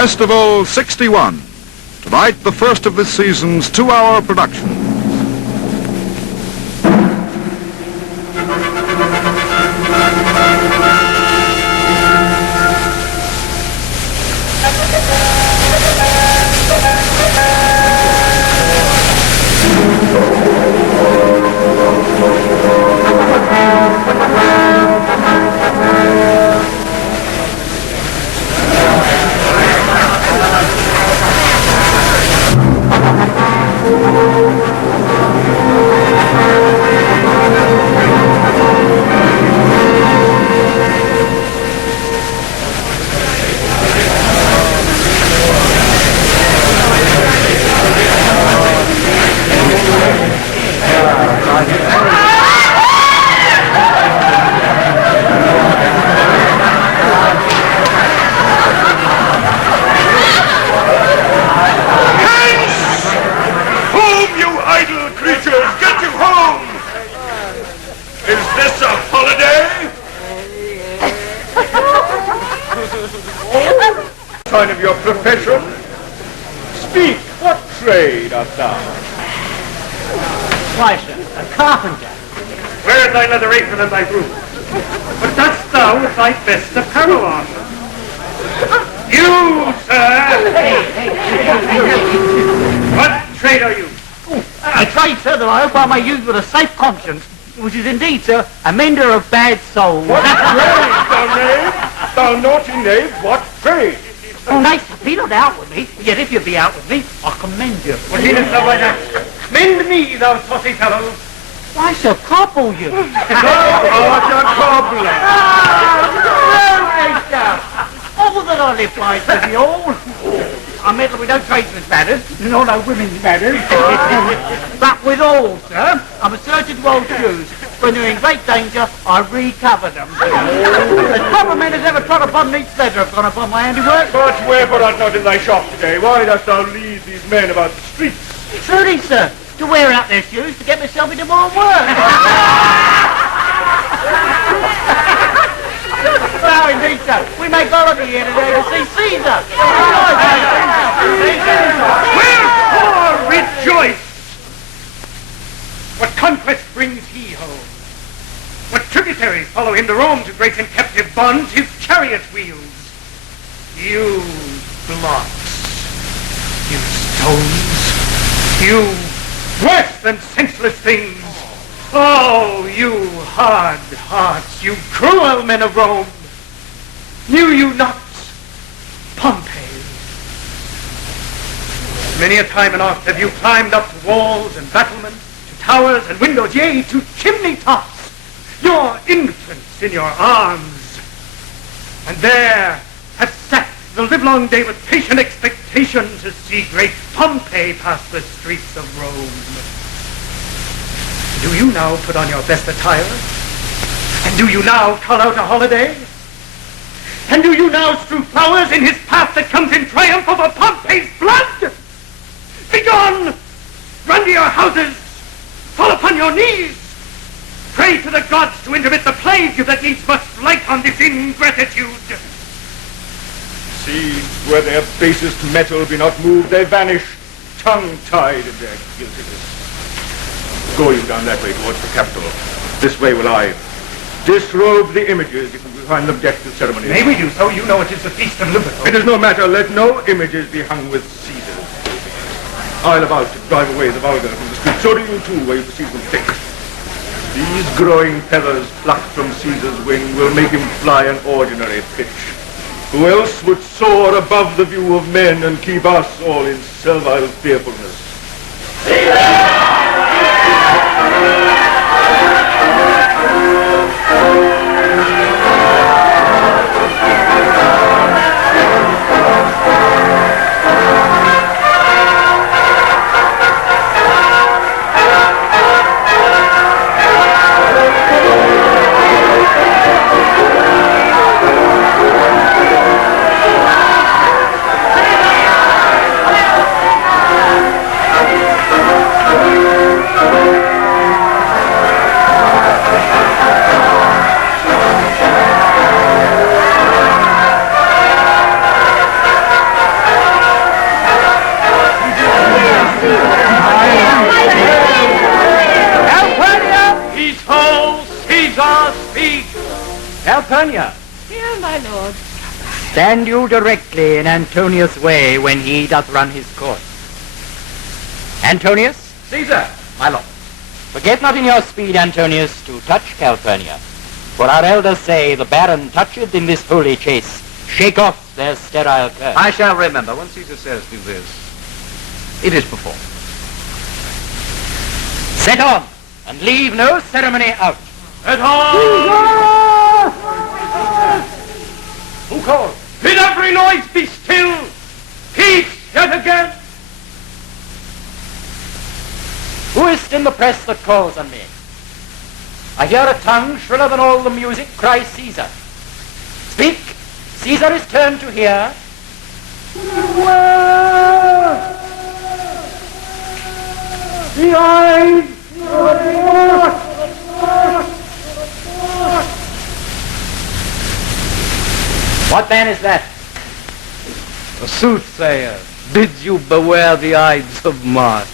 Festival 61. Tonight, the first of this season's 2-hour production. Sign of your profession? Speak, what trade art thou? Why, sir, a carpenter. Where is thy leather apron and thy broom? What dost thou with thy best apparel on? You, sir! What trade are you? A trade, sir, that I hope I may use with a safe conscience, which is indeed, sir, a mender of bad souls. What trade, thou knave? Thou naughty knave, what trade? Oh, nay, be not out with me, yet if you be out with me, I commend you. What meanest thou by that? Mend me, thou saucy fellow. Why, sir, cobble you. Thou art a cobbler. All that I live by, says the all. I meddle with no tradesmen's matters, nor no women's matters. But with all, sir, I'm a surgeon to old shoes. When they're in great danger, I recover them. The proper men has ever trod upon neat leather have gone upon my handiwork. But wherefore art not in thy shop today? Why dost thou lead these men about the streets? Truly, sir, to wear out their shoes to get myself into more work. Well, indeed, sir, we make holiday here today to see Caesar. Wherefore rejoice! What conquest brings he home? What tributaries follow him to Rome to grace in captive bonds his chariot wheels? You blocks, you stones, you worse than senseless things. Oh, you hard hearts, you cruel men of Rome. Knew you not Pompey? Many a time and oft have you climbed up to walls and battlements, to towers and windows, yea, to chimney tops, your infants in your arms. And there have sat the livelong day with patient expectation to see great Pompey pass the streets of Rome. Do you now put on your best attire? And do you now call out a holiday? And do you now strew flowers in his path that comes in triumph over Pompey's blood? Begone! Run to your houses! Fall upon your knees! Pray to the gods to intermit the plague that needs must light on this ingratitude. See, where their basest metal be not moved, they vanish, tongue-tied in their guiltiness. Go you down that way towards the Capitol. This way will I. Disrobe the images if we find them decked with ceremony. May we do so? You know it is the feast of Lupercal. It is no matter. Let no images be hung with Caesar. I'll about to drive away the vulgar from the street. So do you too, where you perceive them thick. These growing feathers plucked from Caesar's wing will make him fly an ordinary pitch. Who else would soar above the view of men and keep us all in servile fearfulness? Calpurnia. Here, my lord. Stand you directly in Antonius' way when he doth run his course. Antonius? Caesar. My lord. Forget not in your speed, Antonius, to touch Calpurnia. For our elders say the baron toucheth in this holy chase. Shake off their sterile curse. I shall remember. When Caesar says do this, it is performed. Set on, and leave no ceremony out. At arms! Who calls? Bid every noise be still! Peace yet again! Who is't in the press that calls on me? I hear a tongue shriller than all the music cry Caesar. Speak! Caesar is turned to hear. What man is that? A soothsayer bids you beware the Ides of March.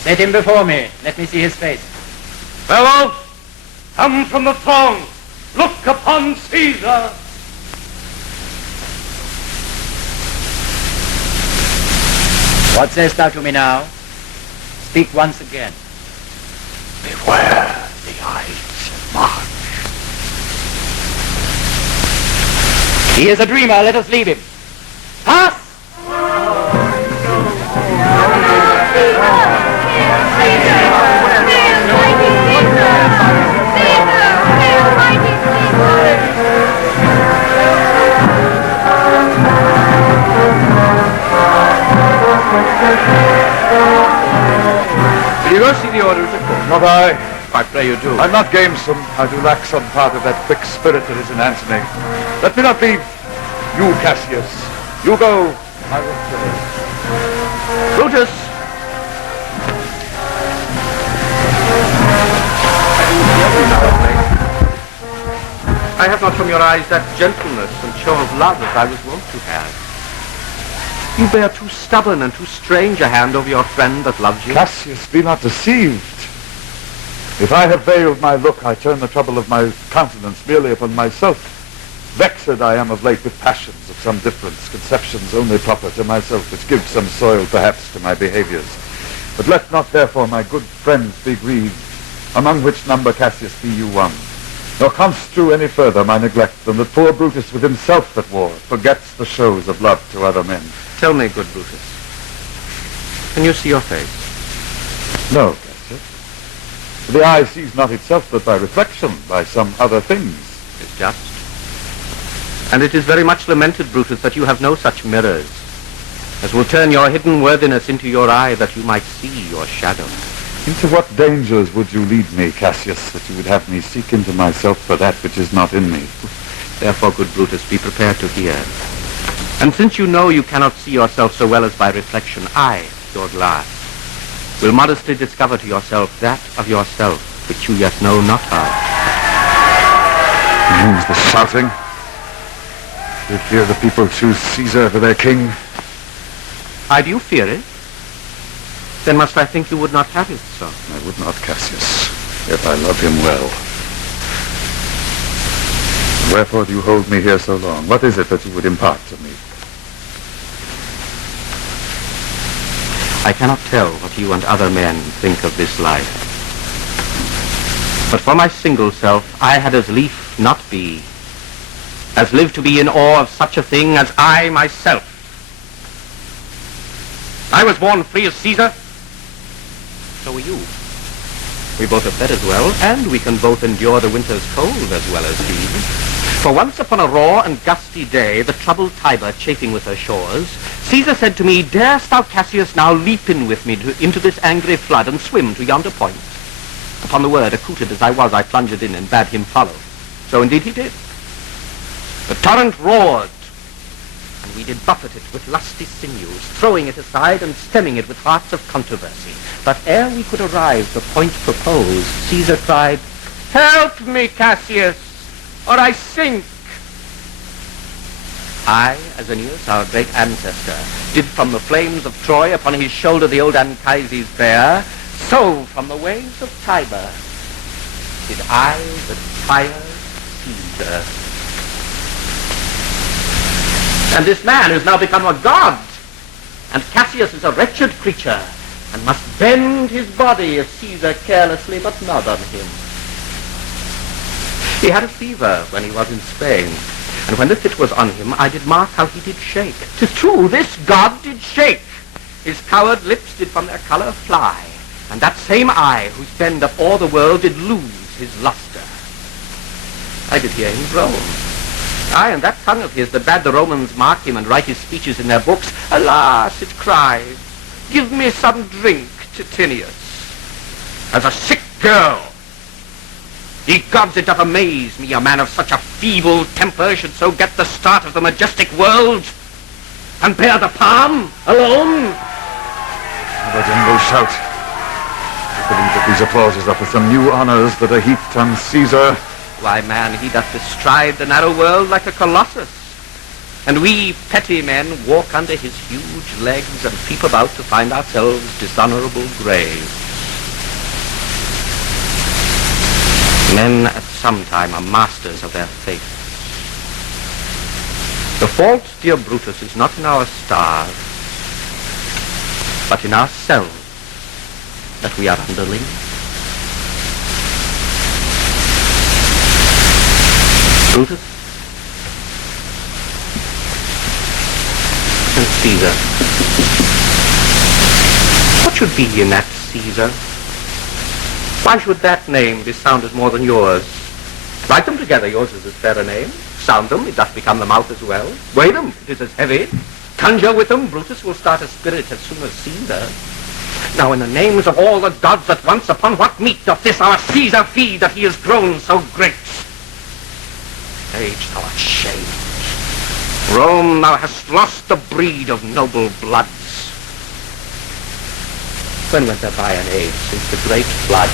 Set him before me. Let me see his face. Fellows, come from the throng. Look upon Caesar. What sayest thou to me now? Speak once again. Beware the Ides of March. He is a dreamer. Let us leave him. Pass! Will you go see the orders of court? Not I. I pray you do. I'm not gamesome. I do lack some part of that quick spirit that is in Antony. Let me not leave you, Cassius. You go, I will stay. Brutus! I have not from your eyes that gentleness and show of love as I was wont to have. You bear too stubborn and too strange a hand over your friend that loves you. Cassius, be not deceived. If I have veiled my look, I turn the trouble of my countenance merely upon myself. Vexed I am of late with passions of some difference, conceptions only proper to myself, which give some soil perhaps to my behaviors. But let not therefore my good friends be grieved, among which number, Cassius, be you one. Nor construe any further my neglect than that poor Brutus with himself at war forgets the shows of love to other men. Tell me, good Brutus, can you see your face? No, Cassius. The eye sees not itself but by reflection, by some other things. It's just. And it is very much lamented, Brutus, that you have no such mirrors as will turn your hidden worthiness into your eye that you might see your shadow. Into what dangers would you lead me, Cassius, that you would have me seek into myself for that which is not in me? Therefore, good Brutus, be prepared to hear. And since you know you cannot see yourself so well as by reflection, I, your glass, will modestly discover to yourself that of yourself which you yet know not of. Who's the shouting? You fear the people choose Caesar for their king? I do fear it. Then must I think you would not have it so? I would not, Cassius, yet I love him well. Wherefore do you hold me here so long? What is it that you would impart to me? I cannot tell what you and other men think of this life. But for my single self, I had as lief not be, as live to be in awe of such a thing as I myself. I was born free as Caesar. So are you. We both have fed as well, and we can both endure the winter's cold as well as he. For once upon a raw and gusty day, the troubled Tiber chafing with her shores, Caesar said to me, "Darest thou, Cassius, now leap in with me into this angry flood and swim to yonder point?" Upon the word, accoutred as I was, I plunged in and bade him follow. So indeed he did. The torrent roared, and we did buffet it with lusty sinews, throwing it aside and stemming it with hearts of controversy. But ere we could arrive the point proposed, Caesar cried, "Help me, Cassius, or I sink." I, as Aeneas, our great ancestor, did from the flames of Troy upon his shoulder the old Anchises bear, so from the waves of Tiber did I, the fire, Caesar. And this man has now become a god. And Cassius is a wretched creature, and must bend his body if Caesar carelessly but nod on him. He had a fever when he was in Spain, and when the fit was on him, I did mark how he did shake. 'Tis true, this god did shake. His coward lips did from their colour fly, and that same eye, whose bend up o'er the world, did lose his lustre. I did hear him groan. Aye, and that tongue of his that bade the Romans mark him and write his speeches in their books, alas, it cried, give me some drink, Titinius, as a sick girl. Ye gods, it doth amaze me a man of such a feeble temper should so get the start of the majestic world, and bear the palm alone. The general shout. I believe that these applauses are for some new honours that are heaped on Caesar. Why, man, he doth bestride the narrow world like a colossus, and we petty men walk under his huge legs and peep about to find ourselves dishonourable graves. Men at some time are masters of their fate. The fault, dear Brutus, is not in our stars, but in ourselves, that we are underlings. Brutus and Caesar. What should be in that Caesar? Why should that name be sounded more than yours? Write them together, yours is as fair a name. Sound them, it doth become the mouth as well. Weigh them, it is as heavy. Conjure with them, Brutus will start a spirit as soon as Caesar. Now in the names of all the gods at once, upon what meat doth this our Caesar feed that he is grown so great? Age, thou art shamed. Rome, thou hast lost the breed of noble bloods. When went there by an age since the great flood,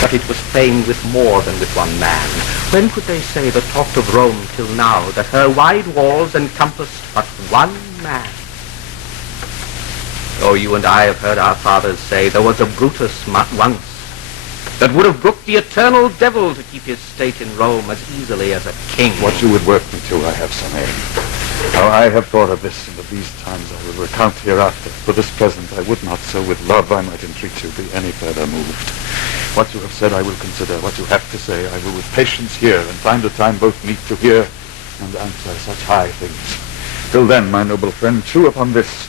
but it was famed with more than with one man? When could they say that talked of Rome till now, that her wide walls encompassed but one man? Oh, you and I have heard our fathers say there was a Brutus once that would have brooked the eternal devil to keep his state in Rome as easily as a king. What you would work me to, I have some aim. How I have thought of this, and of these times I will recount hereafter. For this present I would not, so with love I might entreat you, be any further moved. What you have said I will consider, what you have to say I will with patience hear, and time to time both meet to hear and answer such high things. Till then, my noble friend, chew upon this.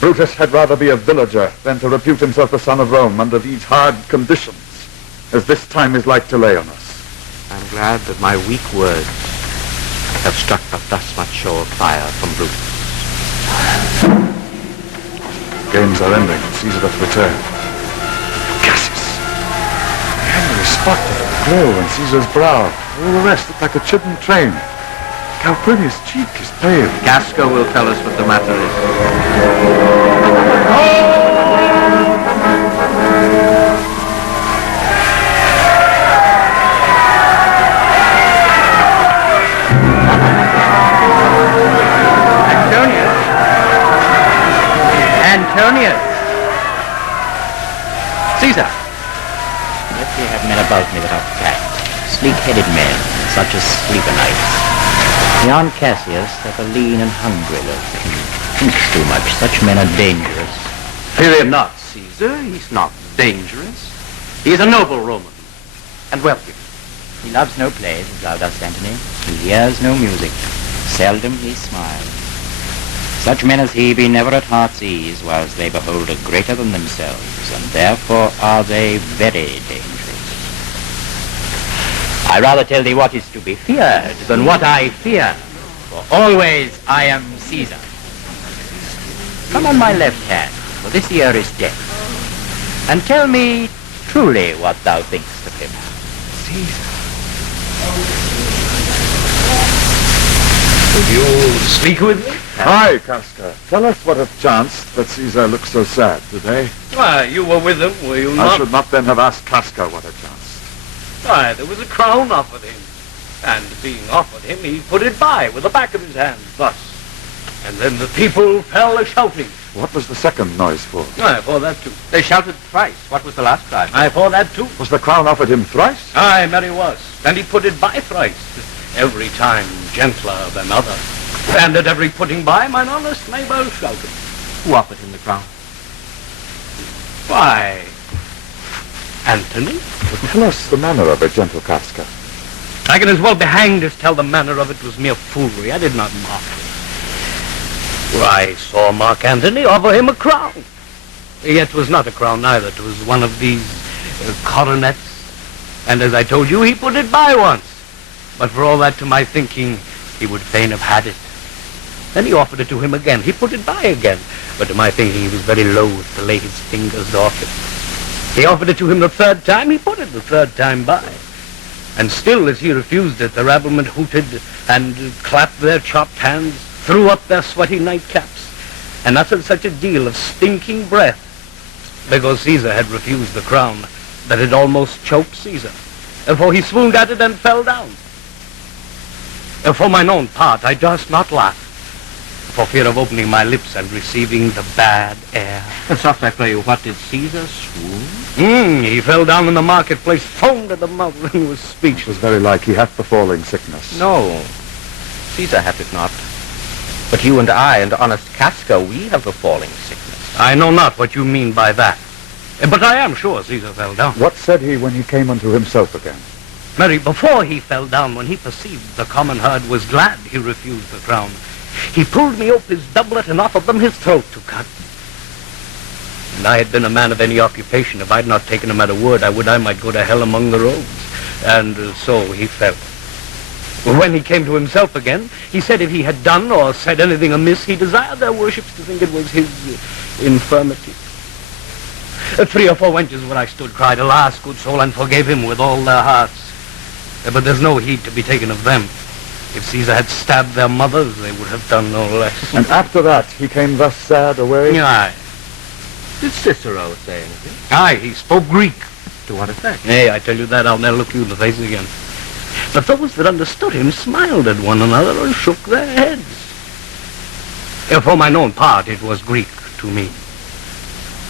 Brutus had rather be a villager than to repute himself the son of Rome under these hard conditions, as this time is like to lay on us. I'm glad that my weak words have struck but thus much sure fire from Brutus. Games are ending, and Caesar doth return. Cassius! The angry spot of the glow on Caesar's brow. All the rest look like a chidden train. How pretty his cheek is pale. Casca will tell us what the matter is. Antonius! Caesar! Yet they have men about me that are fat, sleek-headed men, such as sleep o' nights. Beyond Cassius, they have a lean and hungry look, and thinks too much. Such men are dangerous. Fear him not, Caesar. He's not dangerous. He is a noble Roman, and wealthy. He loves no plays, as thou dost, Antony. He hears no music. Seldom he smiles. Such men as he be never at heart's ease, whilst they behold a greater than themselves, and therefore are they very dangerous. I rather tell thee what is to be feared than what I fear, for always I am Caesar. Come on my left hand, for this here is death, and tell me truly what thou thinkst of him. Caesar. Will you speak with me? Hi, Casca. Tell us what hath chanced that Caesar looks so sad today. Why, you were with him, were you I not? should not then have asked Casca what had chanced. Why, there was a crown offered him. And being offered him, he put it by with the back of his hand, thus. And then the people fell a-shouting, What was the second noise for? Aye, for that too. They shouted thrice. What was the last cry? Aye, for that too. Was the crown offered him thrice? Aye, Mary was. And he put it by thrice. Every time gentler than other. And at every putting by, mine honest neighbor shouted. Who offered him the crown? Why, Antony? Well, tell us the manner of it, gentle Casca. I can as well be hanged as tell the manner of it was mere foolery. I did not mock it. I saw Marc Antony offer him a crown. Yet 'twas not a crown neither. 'Twas one of these coronets. And as I told you, he put it by once. But for all that, to my thinking, he would fain have had it. Then he offered it to him again. He put it by again. But to my thinking, he was very loath to lay his fingers off it. He offered it to him the third time. He put it the third time by. And still, as he refused it, the rabblement hooted and clapped their chopped hands, threw up their sweaty nightcaps, and uttered such a deal of stinking breath, because Caesar had refused the crown, that it almost choked Caesar. For he swooned at it and fell down. For mine own part, I durst not laugh, for fear of opening my lips and receiving the bad air. Soft, I pray you, what did Caesar swoon? He fell down in the marketplace, foamed at the mouth, and was It speechless. was very like he hath the falling sickness. No, Caesar hath it not. But you and I and honest Casca, we have the falling sickness. I know not what you mean by that. But I am sure Caesar fell down. What said he when he came unto himself again? Mary, before he fell down, when he perceived the common herd was glad he refused the crown, he pulled me up his doublet and offered them his throat to cut. And I had been a man of any occupation. If I'd not taken him at a word, I would I might go to hell among the rogues. And so he fell. When he came to himself again, he said if he had done or said anything amiss, he desired their worships to think it was his infirmity. 3 or 4 wenches where I stood cried, "Alas, good soul," and forgave him with all their hearts. But there's no heed to be taken of them. If Caesar had stabbed their mothers, they would have done no less. And after that, he came thus sad away? Aye. Did Cicero say anything? Aye, he spoke Greek. To what effect? Nay, I tell you that, I'll never look you in the face again. But those that understood him smiled at one another and shook their heads. For mine own part, it was Greek to me.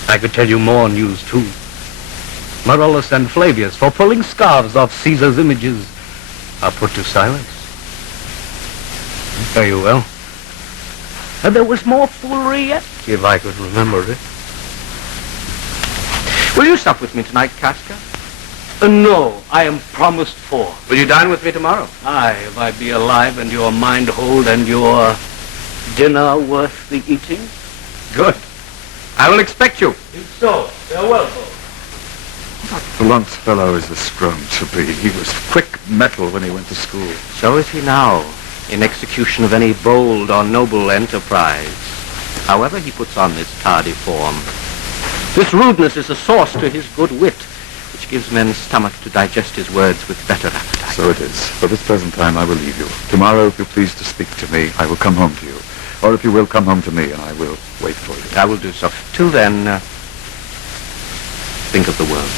I could tell you more news, too. Marcellus and Flavius, for pulling scarves off Caesar's images, are put to silence. Very well. And there was more foolery yet, if I could remember it. Will you sup with me tonight, Casca? No, I am promised for. Will you dine with me tomorrow? Aye, if I be alive and your mind hold and your dinner worth the eating. Good. I will expect you. If so, farewell. What a blunt fellow is this grown to be. He was quick metal when he went to school. So is he now, in execution of any bold or noble enterprise. However he puts on this tardy form. This rudeness is a source to his good wit, which gives men stomach to digest his words with better appetite. So it is. For this present time, I will leave you. Tomorrow, if you please to speak to me, I will come home to you. Or if you will, come home to me, and I will wait for you. I will do so. Till then, think of the world.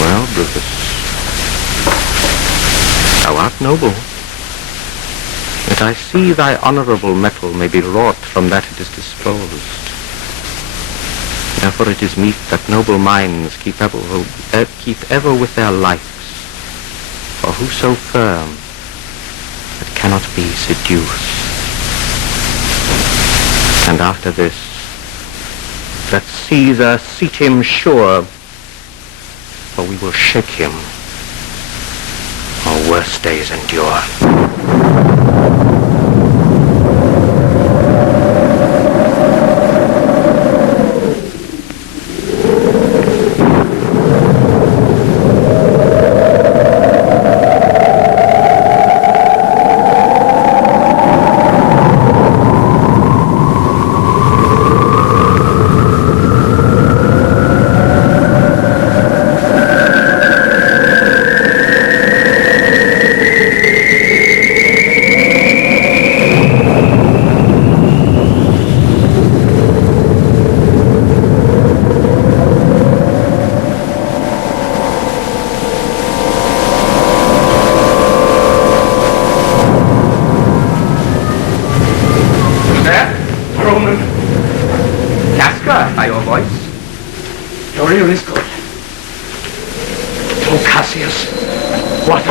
Well, Brutus, thou art noble. Yet I see thy honorable metal may be wrought from that it is disposed. Therefore it is meet that noble minds keep ever with their lives. For who so firm that cannot be seduced? And after this, let Caesar seat him sure, for we will shake him, or worse days endure.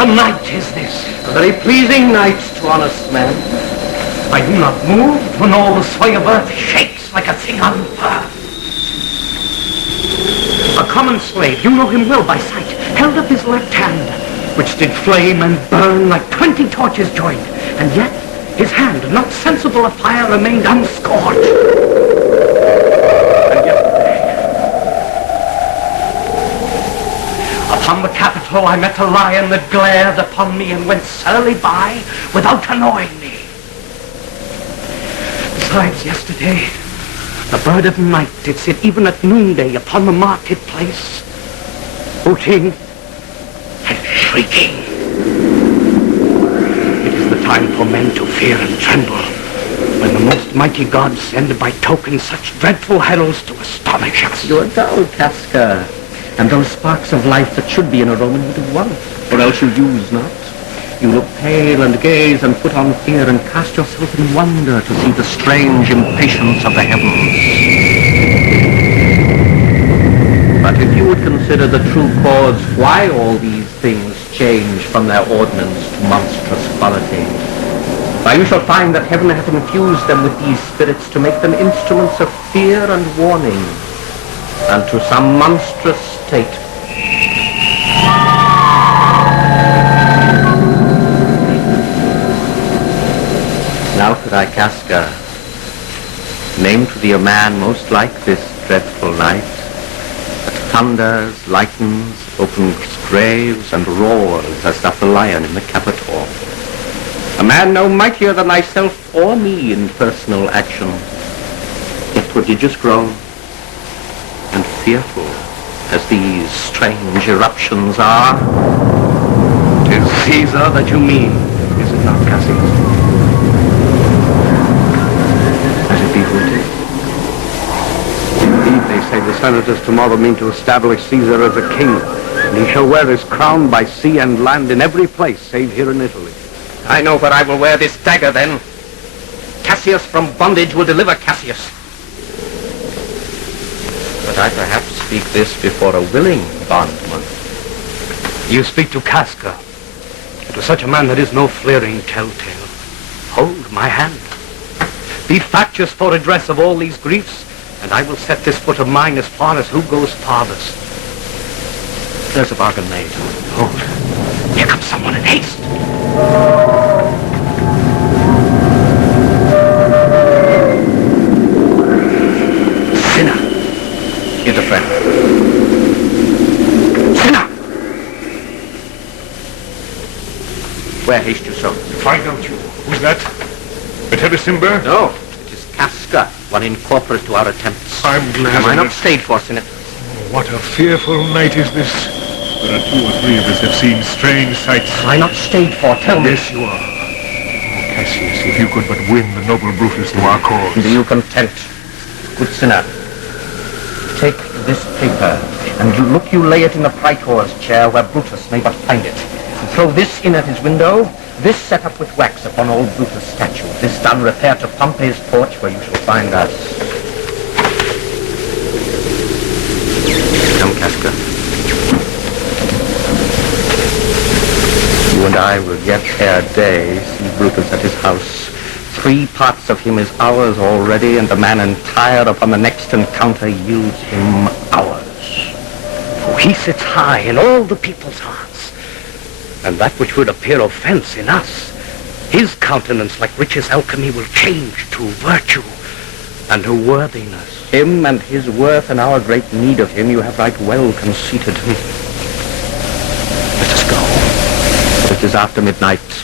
a night is this? A very pleasing night to honest men. Are you not moved when all the sway of earth shakes like a thing on fire? A common slave, you know him well by sight, held up his left hand, which did flame and burn like 20 torches joined, and yet his hand, not sensible of fire, remained unscorched. And yesterday, upon the Capitol, I met a lion that glared upon me and went surly by without annoying me. Besides, yesterday, the bird of night did sit even at noonday upon the marketplace, hooting and shrieking. It is the time for men to fear and tremble, when the most mighty gods send by token such dreadful heralds to astonish us. You are dull, Casca, and those sparks of life that should be in a Roman you do want, or else you use not. You look pale and gaze and put on fear and cast yourself in wonder to see the strange impatience of the heavens. But if you would consider the true cause why all these things change from their ordinance to monstrous quality, why you shall find that heaven hath infused them with these spirits to make them instruments of fear and warning unto some monstrous state. Now could I, Casca, name to thee a man most like this dreadful night, that thunders, lightens, opens graves, and roars as doth the lion in the Capitol. A man no mightier than thyself or me in personal action, yet prodigious grown, and fearful as these strange eruptions are. 'Tis Caesar that you mean, is it not, Cassius? Indeed, they say the senators tomorrow mean to establish Caesar as a king, and he shall wear his crown by sea and land in every place, save here in Italy. I know where I will wear this dagger then. Cassius from bondage will deliver Cassius. But I perhaps speak this before a willing bondman. You speak to Casca, to such a man that is no flaring telltale. Hold my hand. Be factious for redress of all these griefs, and I will set this foot of mine as far as who goes farthest. There's a bargain made. Hold. Here comes someone in haste. Sinner. Here's a friend. Sinner! Where haste you so? Find out you. Who's that? Simber? No, it is Casca, one incorporate to our attempts. I'm glad. Am I not stayed for, Sinner? Oh, what a fearful night is this. There are 2 or 3 of us have seen strange sights. Am I not stayed for? Tell me. Yes, you are. Oh, Cassius, if you could but win the noble Brutus to our cause. Do you content? Good Sinner, take this paper, and you lay it in the praetor's chair where Brutus may but find it. And throw this in at his window, this set up with wax upon old Brutus' statue. This done, repair to Pompey's porch where you shall find us. Come, Casca. You and I will yet ere day see Brutus at his house. 3 parts of him is ours already, and the man entire upon the next encounter yields him ours. For he sits high in all the people's hearts. And that which would appear offense in us, his countenance, like riches' alchemy, will change to virtue and to worthiness. Him and his worth and our great need of him you have right well conceited. Let us go. It is after midnight,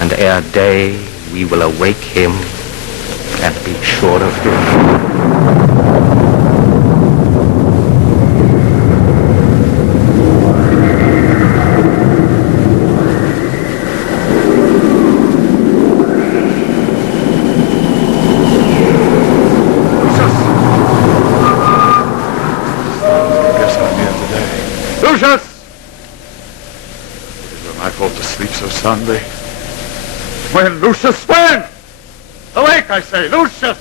and ere day we will awake him and be sure of him. Sunday. When, Lucius, when? Awake, I say, Lucius!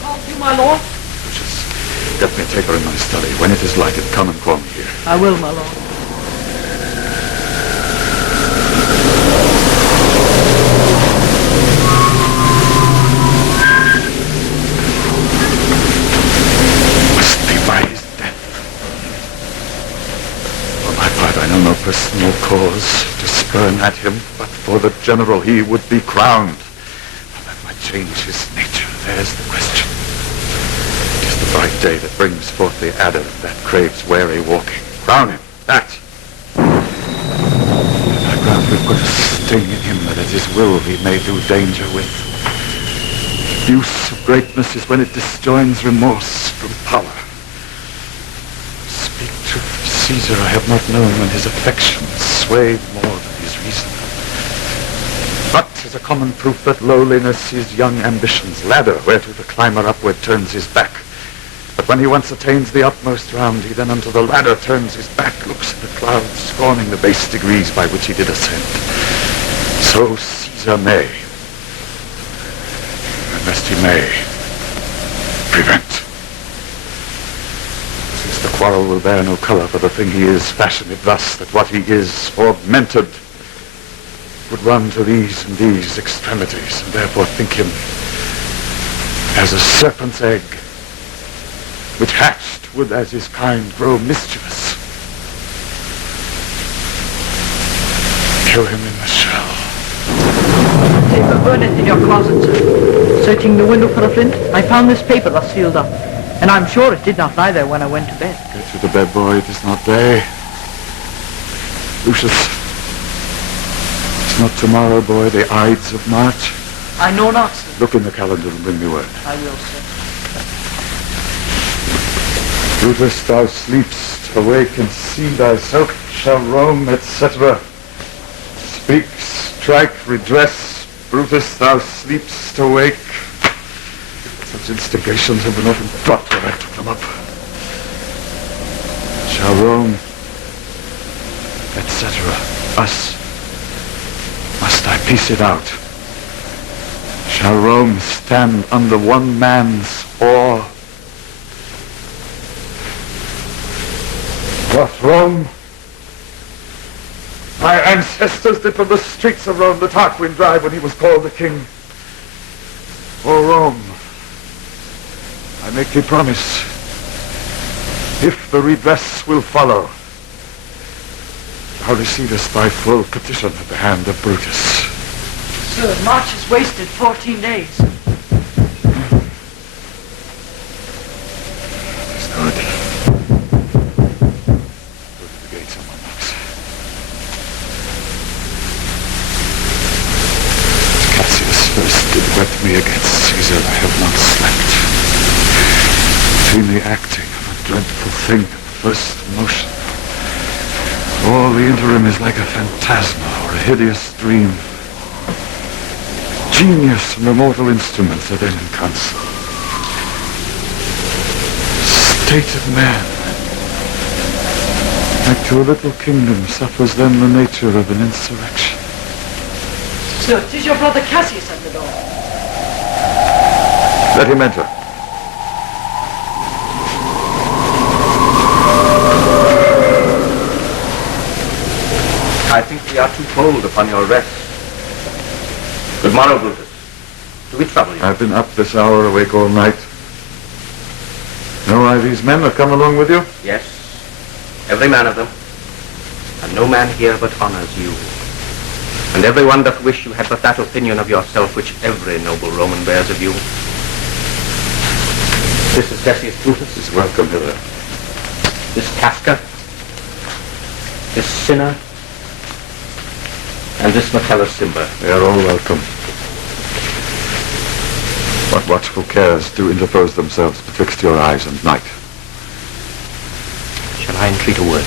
Can't you, my lord? Lucius, let me take her in my study. When it is lighted, come and call me here. I will, my lord. cause to spurn at him, but for the general he would be crowned. That might change his nature, there's the question. It is the bright day that brings forth the adder that craves wary walking. Crown him, that. I grant we put a sting in him that at his will he may do danger with. Use of greatness is when it disjoins remorse from power. Speak truth, Caesar, I have not known when his affections swayed more than his reason. But 'tis a common proof that lowliness is young ambition's ladder, whereto the climber upward turns his back. But when he once attains the utmost round, he then unto the ladder turns his back, looks at the clouds, scorning the base degrees by which he did ascend. So Caesar may, unless he may, prevent. Since the quarrel will bear no color for the thing he is, fashion it thus, that what he is, augmented, would run to these and these extremities, and therefore think him as a serpent's egg, which hatched would as his kind grow mischievous. Kill him in the shell. Paper burned in your closet, sir. Searching the window for a flint, I found this paper thus sealed up, and I'm sure it did not lie there when I went to bed. Get to the bed, boy. It is not day. Lucius, it's not tomorrow, boy, the Ides of March. I know not, sir. Look in the calendar and bring me word. I will, sir. Brutus, thou sleepst, awake and see thyself, shall roam, etc. Speak, strike, redress. Brutus, thou sleepst, awake. Such instigations have been often dropped when I took them up. Shall roam, etc. Us. Must I piece it out? Shall Rome stand under one man's awe? What, Rome? My ancestors did from the streets of Rome the Tarquin drive when he was called a king. O Rome, I make thee promise, if the redress will follow, thou receivest thy full petition at the hand of Brutus. Sir, March has wasted 14 days. It's good. Go to the gate, someone knocks. Cassius first did wet me against Caesar, I have not slept. Between the acting of a dreadful thing and the first motion, all the interim is like a phantasma or a hideous dream. Genius and the mortal instruments are then in council. State of man, like to a little kingdom, suffers then the nature of an insurrection. Sir, 'tis your brother Cassius at the door. Let him enter. I think we are too cold upon your rest. Good morrow, Brutus. Do we trouble you? I've been up this hour, awake all night. Know why these men have come along with you? Yes, every man of them. And no man here but honors you. And every one doth wish you had but that opinion of yourself which every noble Roman bears of you. This is Cassius Brutus. Is welcome hither. This Casca. This Sinner. And this Metellus Simba. They are all welcome. What watchful cares do interpose themselves betwixt your eyes and night? Shall I entreat a word?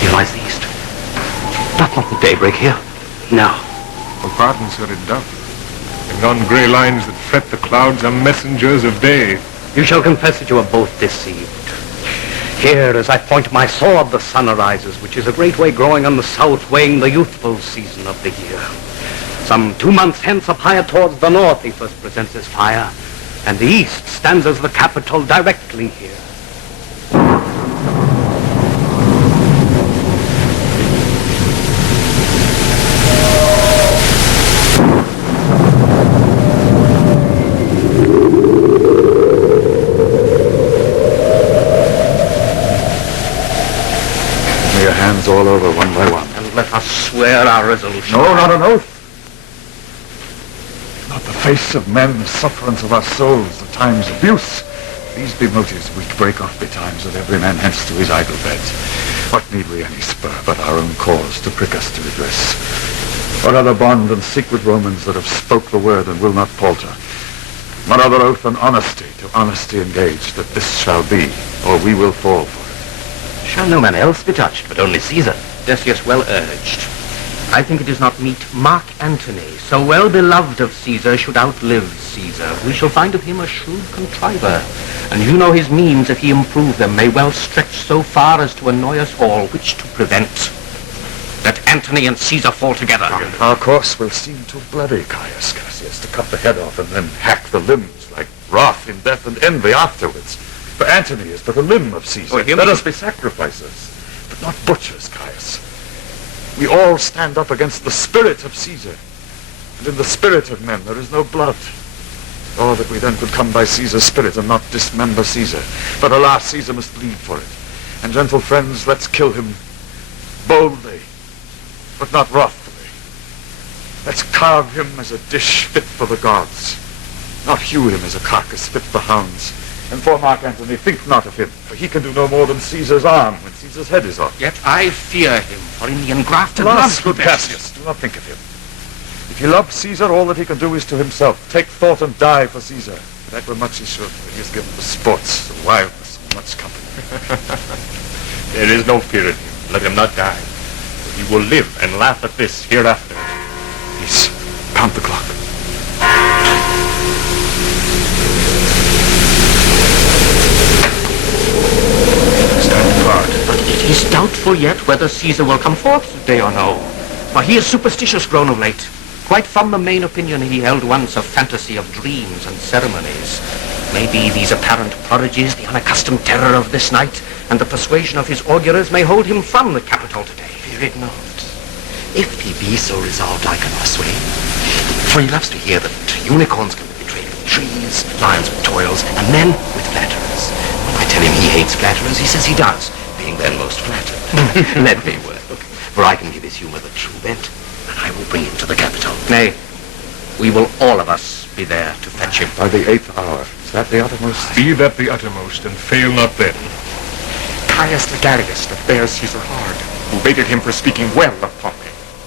Here lies the east. Doth not the daybreak here? No. Oh, pardon, sir, it doth. And yon grey lines that fret the clouds are messengers of day. You shall confess that you are both deceived. Here, as I point my sword, the sun arises, which is a great way growing on the south, weighing the youthful season of the year. Some 2 months hence, up higher towards the north, he first presents his fire, and the east stands as the capital directly here. hands all over one by one. And let us swear our resolution. No, not an oath. Not the face of men, the sufferance of our souls, the time's abuse. These be motives we break off betimes, that every man hence to his idle bed. What need we any spur but our own cause to prick us to redress? What other bond than secret Romans that have spoke the word and will not falter? What other oath than honesty, to honesty engaged, that this shall be, or we will fall for it? Shall no man else be touched, but only Caesar? Decius, well urged. I think it is not meet Marc Antony, so well beloved of Caesar, should outlive Caesar. We shall find of him a shrewd contriver, and you know his means, if he improve them, may well stretch so far as to annoy us all, which to prevent. Let Antony and Caesar fall together. Our course will seem too bloody, Caius Cassius, to cut the head off and then hack the limbs, like wrath in death and envy afterwards. For Antony is but a limb of Caesar. Let us be sacrificers, but not butchers, Caius. We all stand up against the spirit of Caesar, and in the spirit of men there is no blood. Oh, that we then could come by Caesar's spirit and not dismember Caesar. But alas, Caesar must bleed for it. And gentle friends, let's kill him boldly, but not wrathfully. Let's carve him as a dish fit for the gods, not hew him as a carcass fit for hounds. And for Marc Antony, think not of him, for he can do no more than Caesar's arm when Caesar's head is off. Yet I fear him, for in the engrafted Alas, blood good Cassius, do not think of him. If he loves Caesar, all that he can do is to himself. Take thought and die for Caesar. That were much he should, for he is given to sports, and wildness, and much company. There is no fear in him. Let him not die. For he will live and laugh at this hereafter. Peace. Count the clock. But it is doubtful yet whether Caesar will come forth today or no. For he is superstitious grown of late. Quite from the main opinion he held once of fantasy of dreams and ceremonies. Maybe these apparent prodigies, the unaccustomed terror of this night, and the persuasion of his augurers may hold him from the capital today. Fear it not. If he be so resolved, I can persuade. For he loves to hear that unicorns can be betrayed with trees, lions with toils, and men with flatterers. When I tell him he hates flatterers, he says he does, being then most flattered. Let me work, for I can give his humor the true bent, and I will bring him to the capital. Nay, we will all of us be there to fetch him. By the 8th hour. Is that the uttermost? Be that the uttermost, and fail not then. Caius the Gallius that bears Caesar hard, who rated him for speaking well of Pompey.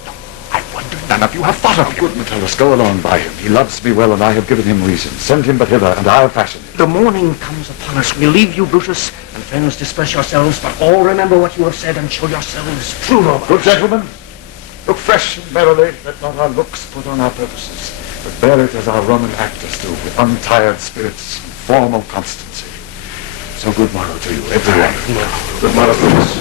No, I wonder none of you have thought of him. Good Metellus, go along by him. He loves me well, and I have given him reason. Send him but hither, and I'll fashion him. The morning comes upon us. We leave you, Brutus, and friends disperse yourselves, but all remember what you have said and show yourselves true Romans. Good gentlemen, look fresh and merrily. Let not our looks put on our purposes, but bear it as our Roman actors do, with untired spirits and formal constancy. So good morrow to you, everyone. Good morrow, Brutus.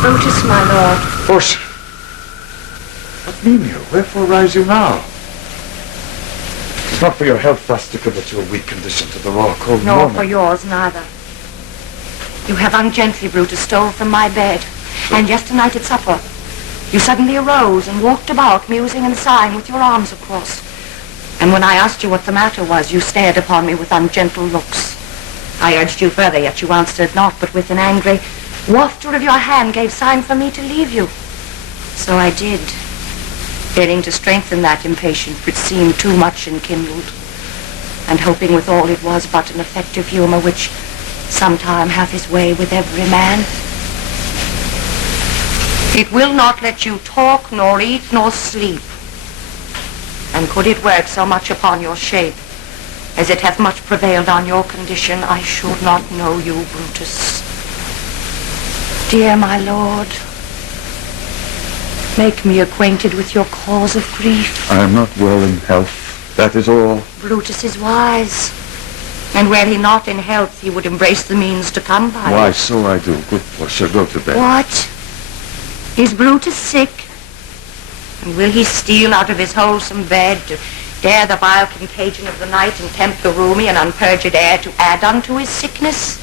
Brutus, my lord. Portia, what mean you? Wherefore rise you now? It is not for your health thus to commit your weak condition to the raw, cold Nor moment. for yours, neither. You have ungently, Brutus, stole from my bed, and yesternight at supper, you suddenly arose and walked about, musing and sighing with your arms across. And when I asked you what the matter was, you stared upon me with ungentle looks. I urged you further, yet you answered not, but with an angry wafter of your hand gave sign for me to leave you. So I did, fearing to strengthen that impatience which seemed too much enkindled, and hoping withal it was but an effective humor which sometime hath his way with every man. It will not let you talk, nor eat, nor sleep. And could it work so much upon your shape, as it hath much prevailed on your condition, I should not know you, Brutus. Dear my lord, make me acquainted with your cause of grief. I am not well in health, that is all. Brutus is wise, and were he not in health, he would embrace the means to come by. Why, so I do. Good Portia, go to bed. What? Is Brutus sick? And will he steal out of his wholesome bed to dare the vile contagion of the night and tempt the rheumy and unpurged air to add unto his sickness?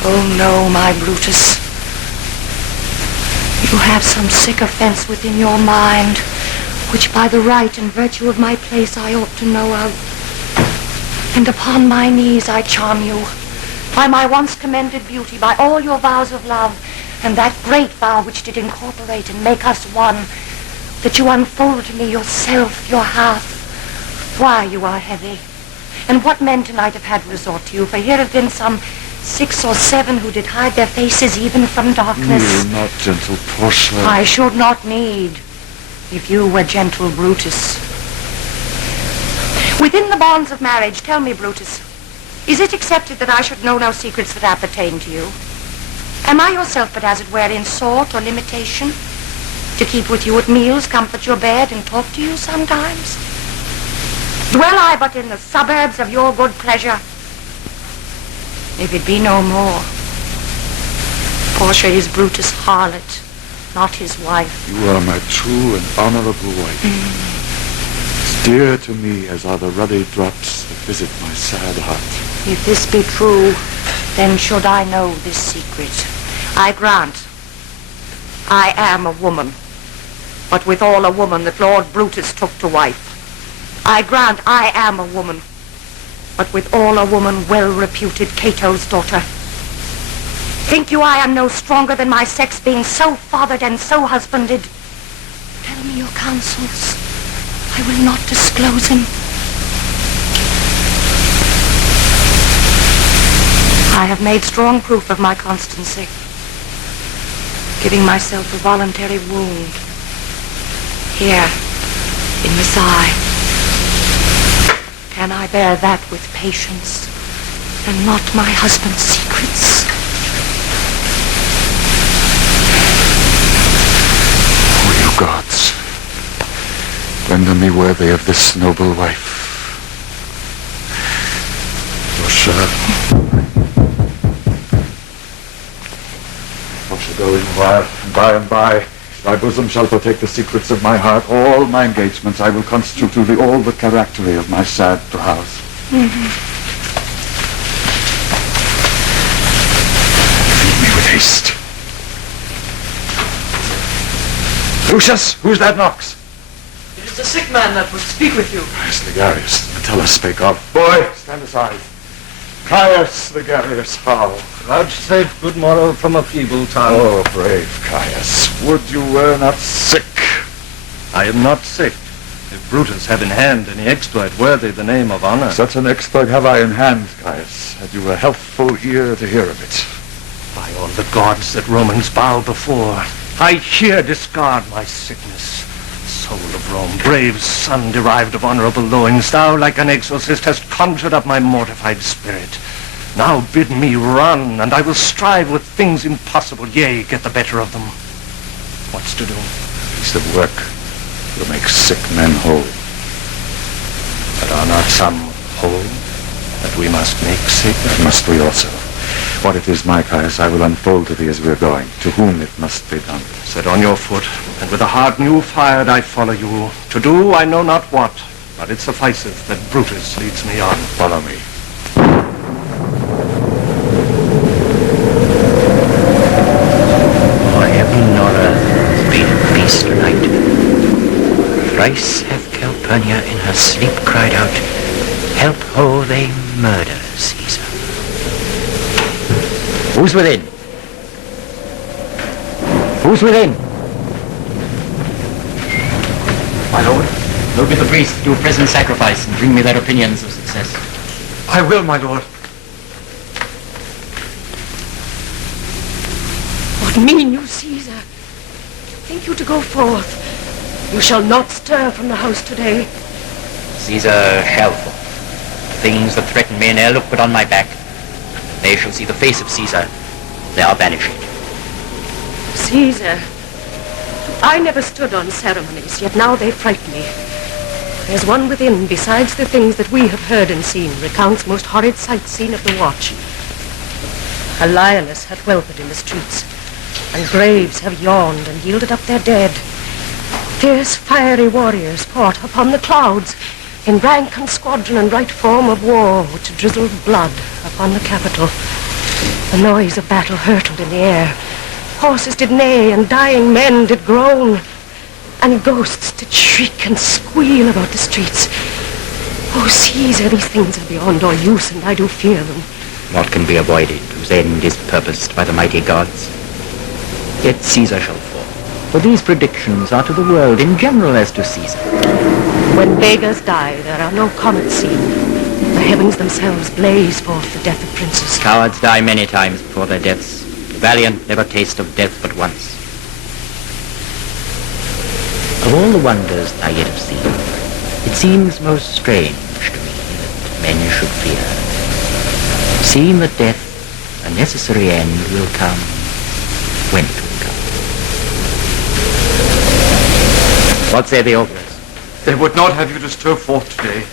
Oh no, my Brutus. You have some sick offense within your mind, which by the right and virtue of my place I ought to know of. And upon my knees I charm you, by my once commended beauty, by all your vows of love, and that great vow which did incorporate and make us one, that you unfold to me yourself, your hearth, why you are heavy, and what men tonight have had resort to you, for here have been some 6 or 7 who did hide their faces even from darkness. Kneel not, gentle Portia. I should not need, if you were gentle Brutus. Within the bonds of marriage, tell me, Brutus, is it accepted that I should know no secrets that appertain to you? Am I yourself but as it were in sort or limitation, to keep with you at meals, comfort your bed, and talk to you sometimes? Dwell I but in the suburbs of your good pleasure, if it be no more? Portia is Brutus' harlot, not his wife. You are my true and honorable wife. As dear to me as are the ruddy drops that visit my sad heart. If this be true, then should I know this secret. I grant, I am a woman, but withal a woman that Lord Brutus took to wife. I grant I am a woman, but withal a woman well-reputed Cato's daughter. Think you I am no stronger than my sex, being so fathered and so husbanded? Tell me your counsels. I will not disclose him. I have made strong proof of my constancy, giving myself a voluntary wound here in the thigh. Can I bear that with patience, and not my husband's secrets? O you gods, render me worthy of this noble wife. Portia. Portia, go in a while, and by thy bosom shall partake the secrets of my heart. All my engagements I will constitute to thee all the charactery of my sad brows. Feed me with haste. Lucius, who's that knocks? It is the sick man that would speak with you. Caius Ligarius, Metellus spake of. Boy, stand aside. Caius Ligarius, how? Vouchsafe good morrow from a feeble tongue. Oh, brave Caius, would you were not sick? I am not sick. If Brutus have in hand any exploit worthy the name of honor. Such an exploit have I in hand, Caius, had you a healthful ear to hear of it. By all the gods that Romans bow before, I here discard my sickness. Soul of Rome, brave son derived of honorable loins, thou like an exorcist hast conjured up my mortified spirit. Now bid me run, and I will strive with things impossible, yea, get the better of them. What's to do? A piece of work will make sick men whole. But are not some whole that we must make sick? That must we also. What it is, my Caius, I will unfold to thee as we are going, to whom it must be done. Set on your foot, and with a heart new fired I follow you. To do I know not what, but it sufficeth that Brutus leads me on. Follow me. For heaven nor earth has been at peace tonight. Thrice hath Calpurnia in her sleep cried out, help ho, they murder Caesar. Who's within? Who's within? My lord, go to the priest, do a present sacrifice, and bring me their opinions of success. I will, my lord. What mean you, Caesar? Think you to go forth? You shall not stir from the house today. Caesar shall fall. Things that threaten me ne'er look but on my back. They shall see the face of Caesar. They are banished. Caesar, I never stood on ceremonies, yet now they fright me. There's one within, besides the things that we have heard and seen, recounts most horrid sights seen at the watch. A lioness hath whelped in the streets, and graves have yawned and yielded up their dead. Fierce fiery warriors fought upon the clouds, in rank and squadron and right form of war, which drizzled blood upon the Capitol. The noise of battle hurtled in the air. Horses did neigh, and dying men did groan, and ghosts did shriek and squeal about the streets. Oh, Caesar, these things are beyond all use, and I do fear them. What can be avoided, whose end is purposed by the mighty gods? Yet Caesar shall fall, for these predictions are to the world in general as to Caesar. When beggars die, there are no comets seen. The heavens themselves blaze forth the death of princes. Cowards die many times before their deaths. The valiant never taste of death but once. Of all the wonders that I yet have seen, it seems most strange to me that men should fear. Seeing that death, a necessary end, will come when it will come. What say the authors? They would not have you to stir forth today.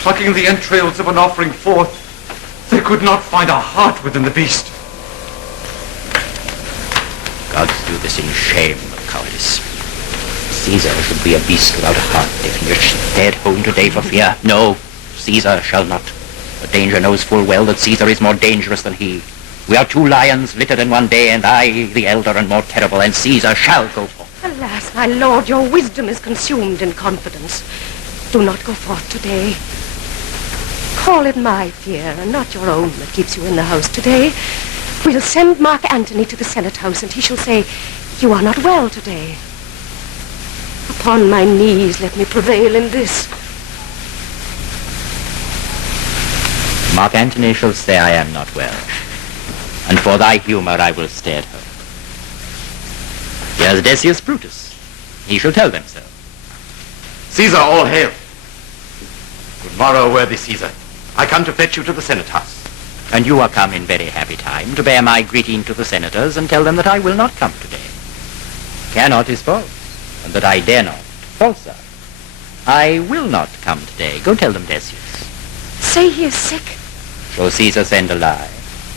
Plucking the entrails of an offering forth, they could not find a heart within the beast. Gods do this in shame of cowardice. Caesar should be a beast without a heart if he is stayed home today for fear. No, Caesar shall not. The danger knows full well that Caesar is more dangerous than he. We are two lions littered in one day, and I, the elder and more terrible, and Caesar shall go forth. Alas, my lord, your wisdom is consumed in confidence. Do not go forth today. Call it my fear, and not your own, that keeps you in the house today. We'll send Marc Antony to the Senate House, and he shall say, you are not well today. Upon my knees, let me prevail in this. Marc Antony shall say I am not well, and for thy humor I will stay at home. Here's Decius Brutus. He shall tell them so. Caesar, all hail. Good morrow, worthy Caesar. I come to fetch you to the Senate House. And you are come in very happy time to bear my greeting to the senators and tell them that I will not come today. Cannot is false, and that I dare not. Falsa. I will not come today. Go tell them, Decius. Say he is sick. Shall Caesar send a lie?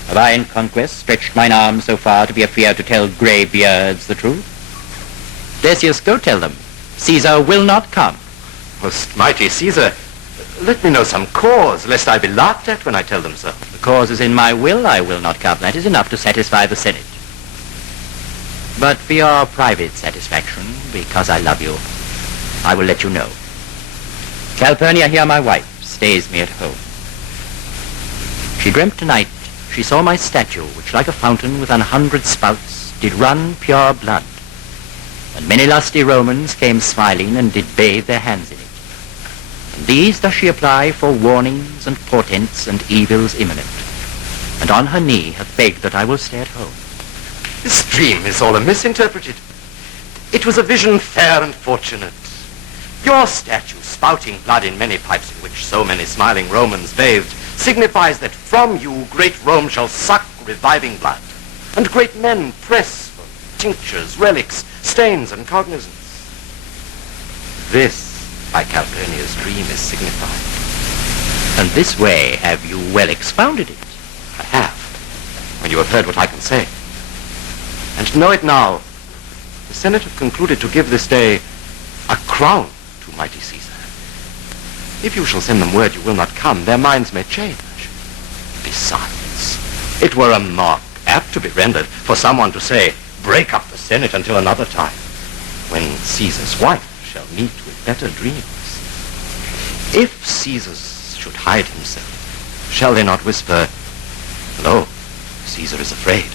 Have I in conquest stretched mine arm so far to be afeard to tell grey beards the truth? Decius, go tell them. Caesar will not come. Most mighty Caesar, let me know some cause, lest I be laughed at when I tell them so. The cause is in my will. I will not come. That is enough to satisfy the Senate. But for your private satisfaction, because I love you, I will let you know. Calpurnia here, my wife, stays me at home. She dreamt tonight she saw my statue, which like a fountain with 100 spouts did run pure blood. And many lusty Romans came smiling and did bathe their hands in it. And these does she apply for warnings and portents and evils imminent. And on her knee hath begged that I will stay at home. This dream is all misinterpreted. It was a vision fair and fortunate. Your statue, spouting blood in many pipes in which so many smiling Romans bathed, signifies that from you great Rome shall suck reviving blood, and great men press for tinctures, relics, stains, and cognizance. This, by Calpurnia's dream, is signified. And this way have you well expounded it. I have, when you have heard what I can say. And know it now, the Senate have concluded to give this day a crown to mighty Caesar. If you shall send them word you will not come, their minds may change. Besides, it were a mark apt to be rendered for someone to say, break up the Senate until another time, when Caesar's wife shall meet with better dreams. If Caesar should hide himself, shall they not whisper, lo, Caesar is afraid?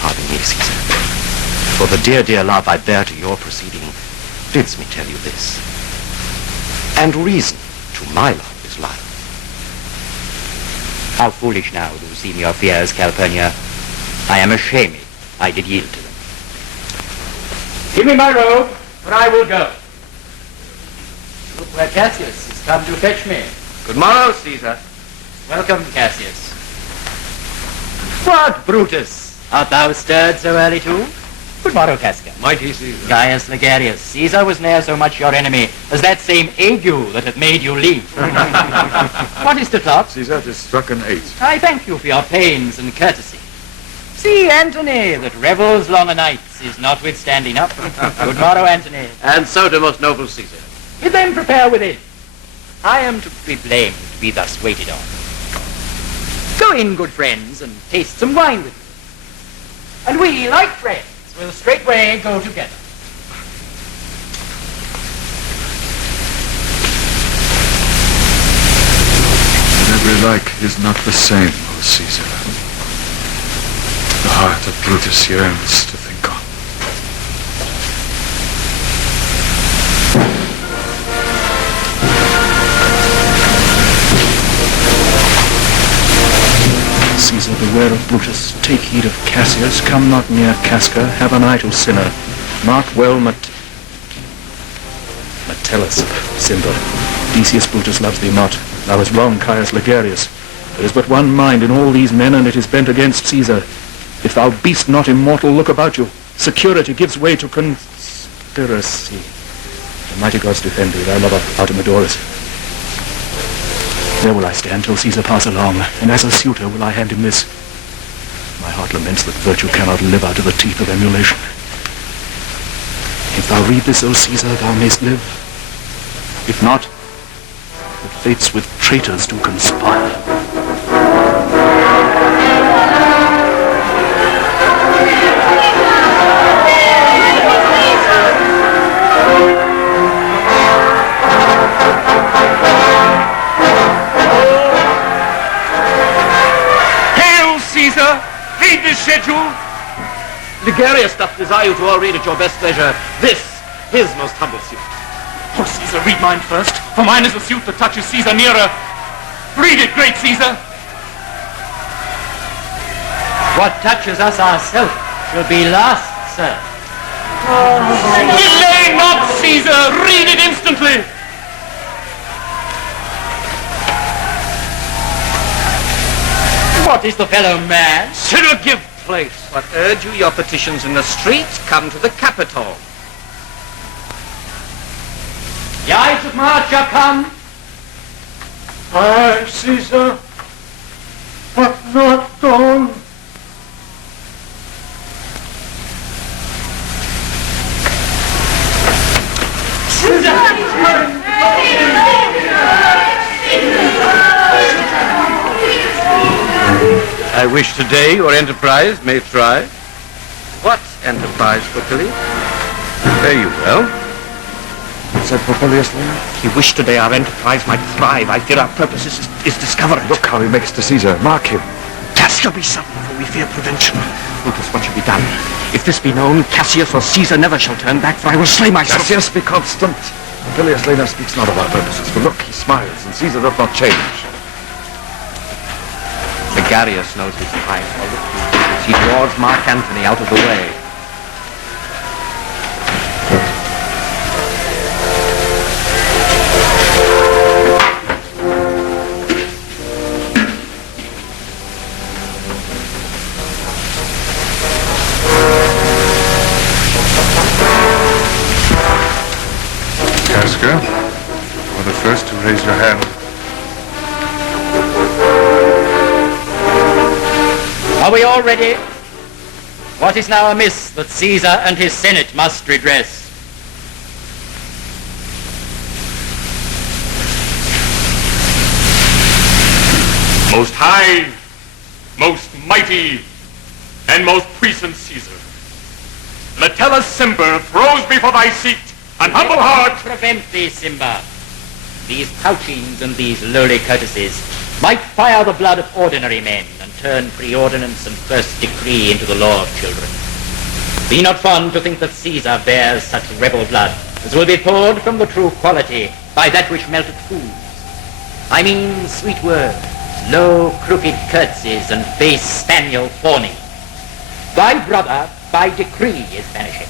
Pardon me, Caesar, for the dear, dear love I bear to your proceeding bids me tell you this. And reason to my love is love. How foolish now do seem your fears, Calpurnia. I am ashamed I did yield to them. Give me my robe, for I will go. Look where Cassius is come to fetch me. Good morrow, Caesar. Welcome, Cassius. What, Brutus? Art thou stirred so early too? Good morrow, Casca. Mighty Caesar. Gaius Ligarius, Caesar was ne'er so much your enemy as that same ague that hath made you leave. What is the clock? Caesar, 'tis struck an 8. I thank you for your pains and courtesy. See, Antony, that revels long o' nights is notwithstanding up. Good morrow, Antony. And so to most noble Caesar. Bid them prepare within. I am to be blamed to be thus waited on. Go in, good friends, and taste some wine with me. And we, like friends, will straightway go together. Every like is not the same, O Caesar. The heart of Brutus yearns to think on. Caesar, beware of Brutus. Take heed of Cassius. Come not near Casca. Have an eye to sinner. Mark well Metellus, Simba. Decius Brutus loves thee not. Thou hast wronged Caius Ligarius. There is but one mind in all these men, and it is bent against Caesar. If thou be'st not immortal, look about you. Security gives way to conspiracy. The mighty gods defend thee, thy lover Artemidorus. There will I stand till Caesar pass along, and as a suitor will I hand him this. My heart laments that virtue cannot live out of the teeth of emulation. If thou read this, O Caesar, thou mayst live. If not, the fates with traitors do conspire. Hail, Caesar! Read this schedule! Ligarius doth desire you to all read at your best pleasure this, his most humble suit. Oh, Caesar, read mine first, for mine is a suit that touches Caesar nearer. Read it, great Caesar! What touches us ourselves shall be lost, sir. Delay not, Caesar! Read it instantly! What is the fellow man? Cyril, give place. But urge you your petitions in the streets, come to the Capitol. The eyes of Marc are come. Aye, Caesar, but not done. I wish today your enterprise may thrive. What enterprise, Hercules? Fare you well. Said Popilius Lena? He wished today our enterprise might thrive. I fear our purpose is discovered. Look how he makes to Caesar. Mark him. Casca be sudden, for we fear prevention. Brutus, what shall be done? If this be known, Cassius or Caesar never shall turn back, for I will slay myself. Cassius, be constant. Popilius Lena speaks not of our purposes, for look, he smiles, and Caesar doth not change. Ligarius knows his time. As he draws Marc Antony out of the way. Casca, you are the first to raise your hand. Are we all ready? What is now amiss that Caesar and his Senate must redress? Most high, most mighty, and most puissant Caesar, Metellus Cimber throws before thy seat an humble heart. Prevent thee, Simba. These pouchings and these lowly courtesies might fire the blood of ordinary men and turn preordinance and first decree into the law of children. Be not fond to think that Caesar bears such rebel blood as will be poured from the true quality by that which melted fools. I mean sweet words, low crooked curtsies, and base spaniel fawning. Thy brother by decree is vanishing.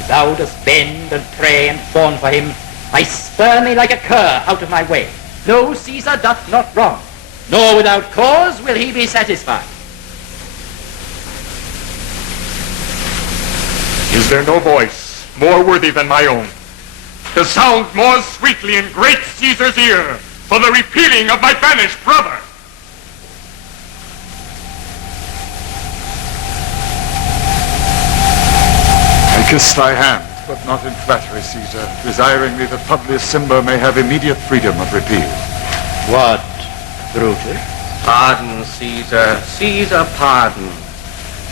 If thou dost bend and pray and fawn for him, I spurn thee like a cur out of my way. No, Caesar doth not wrong, nor without cause will he be satisfied. Is there no voice more worthy than my own to sound more sweetly in great Caesar's ear for the repealing of my banished brother? I kiss thy hand, but not in flattery, Caesar, desiring thee that Publius Cimber may have immediate freedom of repeal. What, Brutus? Pardon, Caesar. Caesar, pardon.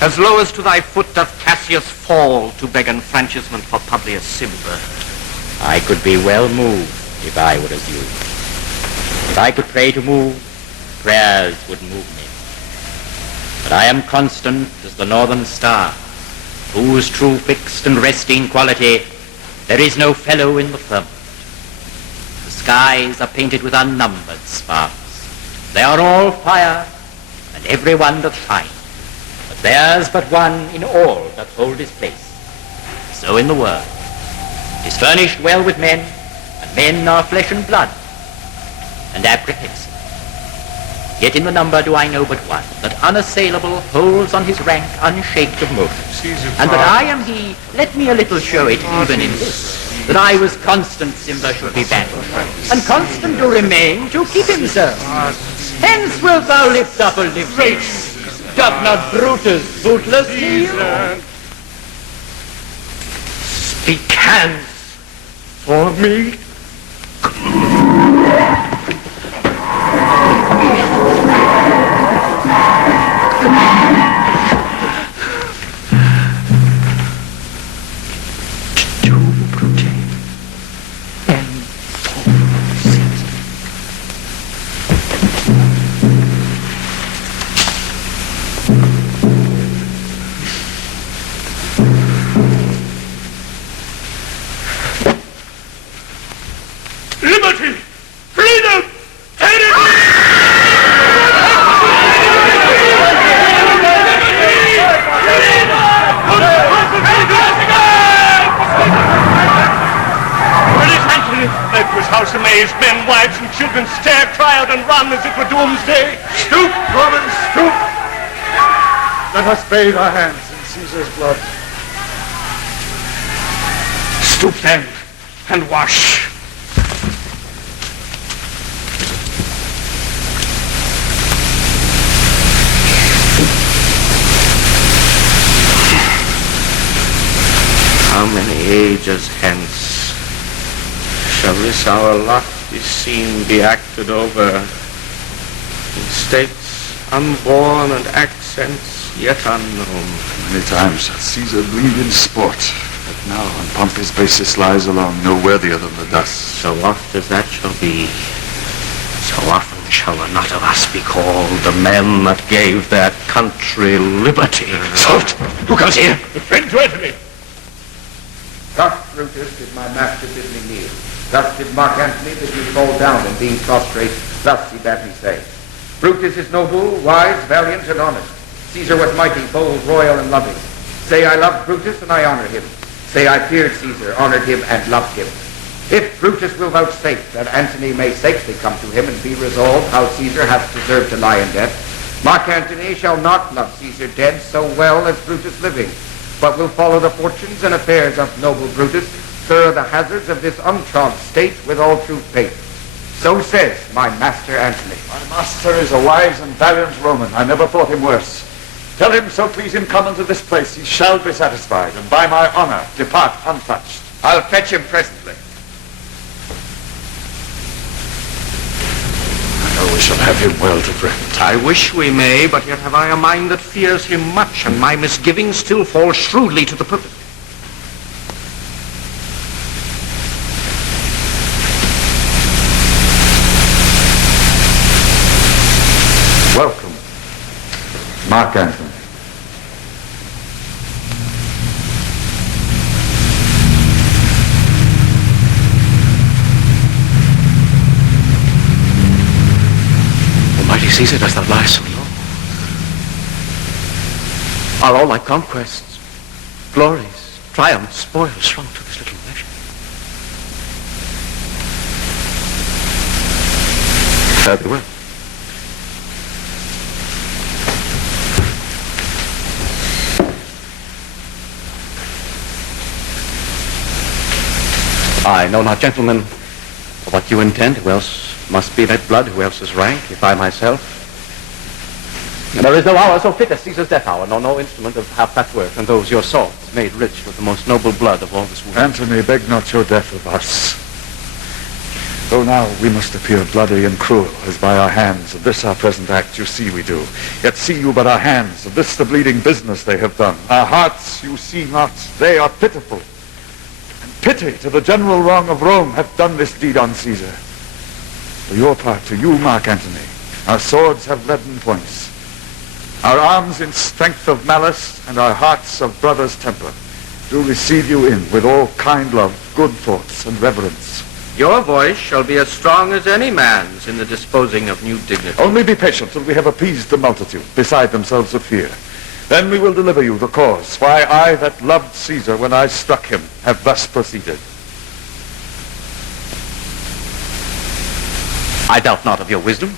As low as to thy foot doth Cassius fall to beg enfranchisement for Publius Cimber. I could be well moved if I were as you. If I could pray to move, prayers would move me. But I am constant as the northern star, whose true fixed and resting quality there is no fellow in the firmament. The skies are painted with unnumbered sparks. They are all fire, and every one doth shine. But there's but one in all doth hold his place. So in the world. It is furnished well with men, and men are flesh and blood, and apprehensive. Yet in the number do I know but one, that unassailable holds on his rank unshaked of motion. And that I am he, let me a little show it even in this, that I was constant Simba should be banished, and constant to remain to keep him so. Hence wilt thou lift up a lip, doth not Brutus bootless kneel? Speak hands for me. Liberty! Freedom! Tyranny! British Antony! Edward's house amazed, men, wives, and children stare, cry out, and run as it were doomsday. Stoop, Romans, stoop! Let us bathe our hands in Caesar's blood. Stoop then, and wash. How many ages hence shall this our lofty scene be acted over in states unborn and accents yet unknown? Many times hath Caesar gleaned in sport, but now on Pompey's basis lies along no worthier than the dust. So oft as that shall be, so often shall the not of us be called the men that gave their country liberty. Salt, who comes here? The friend to Antony. Thus, Brutus, did my master bid me kneel. Thus did Marc Antony bid me fall down, and being prostrate, thus he bade me say, Brutus is noble, wise, valiant, and honest. Caesar was mighty, bold, royal, and loving. Say I loved Brutus, and I honor him. Say I feared Caesar, honored him, and loved him. If Brutus will vouchsafe that Antony may safely come to him and be resolved how Caesar hath deserved to lie in death, Marc Antony shall not love Caesar dead so well as Brutus living, but will follow the fortunes and affairs of noble Brutus, thorough the hazards of this untrod state with all true faith. So says my master Antony. My master is a wise and valiant Roman. I never thought him worse. Tell him, so please him come unto this place, he shall be satisfied, and by my honor depart untouched. I'll fetch him presently. I know we shall have him well to friend. I wish we may, but yet have I a mind that fears him much, and my misgivings still fall shrewdly to the purpose. Welcome, Marc Antony. Almighty Caesar, dost thou lie so low? Are all thy conquests, glories, triumphs, spoils shrunk to this little measure? Fare thee well. I know not, gentlemen, what you intend. Who else must be that blood? Who else is rank, if I myself? And there is no hour so fit as Caesar's death hour, nor no instrument of half that worth, and those your swords, made rich with the most noble blood of all this world. Antony, beg not your death of us. Though now we must appear bloody and cruel, as by our hands of this our present act you see we do. Yet see you but our hands, of this the bleeding business they have done. Our hearts you see not, they are pitiful. Pity to the general wrong of Rome hath done this deed on Caesar. For your part, to you, Marc Antony, Our swords have leaden points. Our arms in strength of malice, and our hearts of brother's temper, do receive you in with all kind love, good thoughts, and reverence. Your voice shall be as strong as any man's in the disposing of new dignity. Only be patient till we have appeased the multitude, beside themselves with fear. Then we will deliver you the cause, why I that loved Caesar when I struck him have thus proceeded. I doubt not of your wisdom.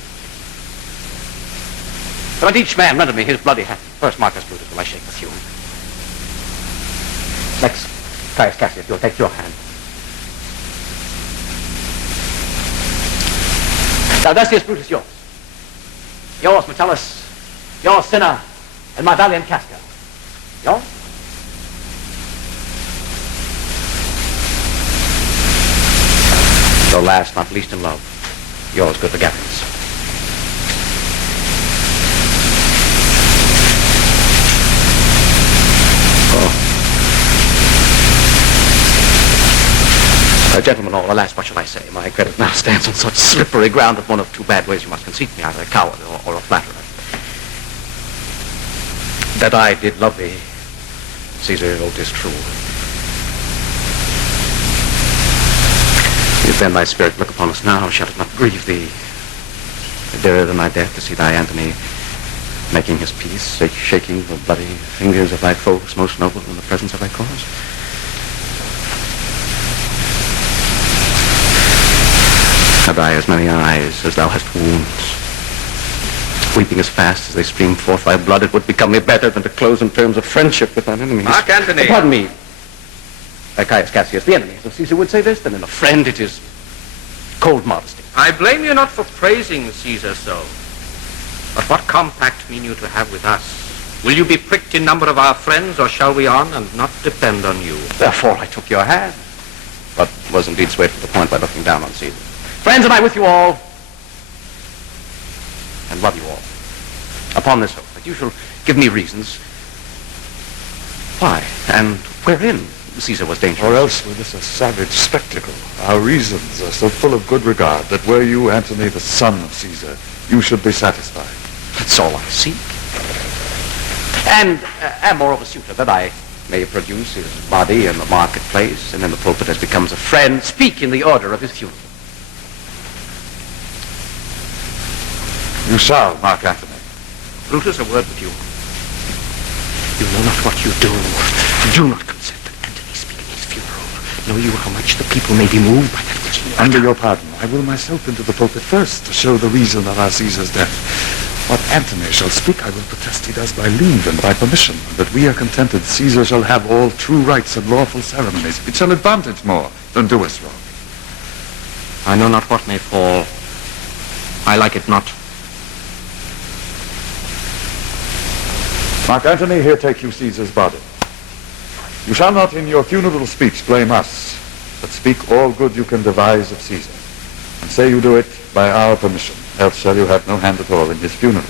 But let each man render me his bloody hand. First, Marcus Brutus, will I shake with you. Next, Caius Cassius, you'll take your hand. Now, Decius Brutus, yours. Yours, Metellus. Yours, Cinna. And my valiant Casca. Yours? Your last, not least in love. Yours, good Legatus. Gentlemen all, alas, what shall I say? My credit now stands on such slippery ground that one of two bad ways you must conceit me, either a coward or a flatterer. That I did love thee, Caesar, it is true. If then thy spirit look upon us now, shall it not grieve thee? Dearer than thy death to see thy Antony making his peace, shaking the bloody fingers of thy foes most noble in the presence of thy cause? Have I as many eyes as thou hast wounds? Weeping as fast as they stream forth thy blood, it would become me better than to close in terms of friendship with thine enemies. Marc Antony. Pardon me, Caius Cassius, the enemies of Caesar would say this, then in a friend it is cold modesty. I blame you not for praising Caesar so. But what compact mean you to have with us? Will you be pricked in number of our friends, or shall we on and not depend on you? Therefore I took your hand, but was indeed swayed to the point by looking down on Caesar. Friends, am I with you all? And love you all. Upon this hope, that you shall give me reasons why and wherein Caesar was dangerous. Or else were this a savage spectacle. Our reasons are so full of good regard that were you, Antony, the son of Caesar, you should be satisfied. That's all I seek. And am more of a suitor that I may produce his body in the marketplace and in the pulpit as becomes a friend, speak in the order of his funeral. You shall, Marc Antony. Brutus, a word with you. You know not what you do. Do not consent that Antony speak in his funeral. Know you how much the people may be moved by that which he utters? Under your pardon, I will myself into the pulpit first to show the reason of our Caesar's death. What Antony shall speak, I will protest he does by leave and by permission, that we are contented Caesar shall have all true rites and lawful ceremonies. It shall advantage more than do us wrong. I know not what may fall. I like it not. Marc Antony, here take you Caesar's body. You shall not in your funeral speech blame us, but speak all good you can devise of Caesar, and say you do it by our permission, else shall you have no hand at all in his funeral.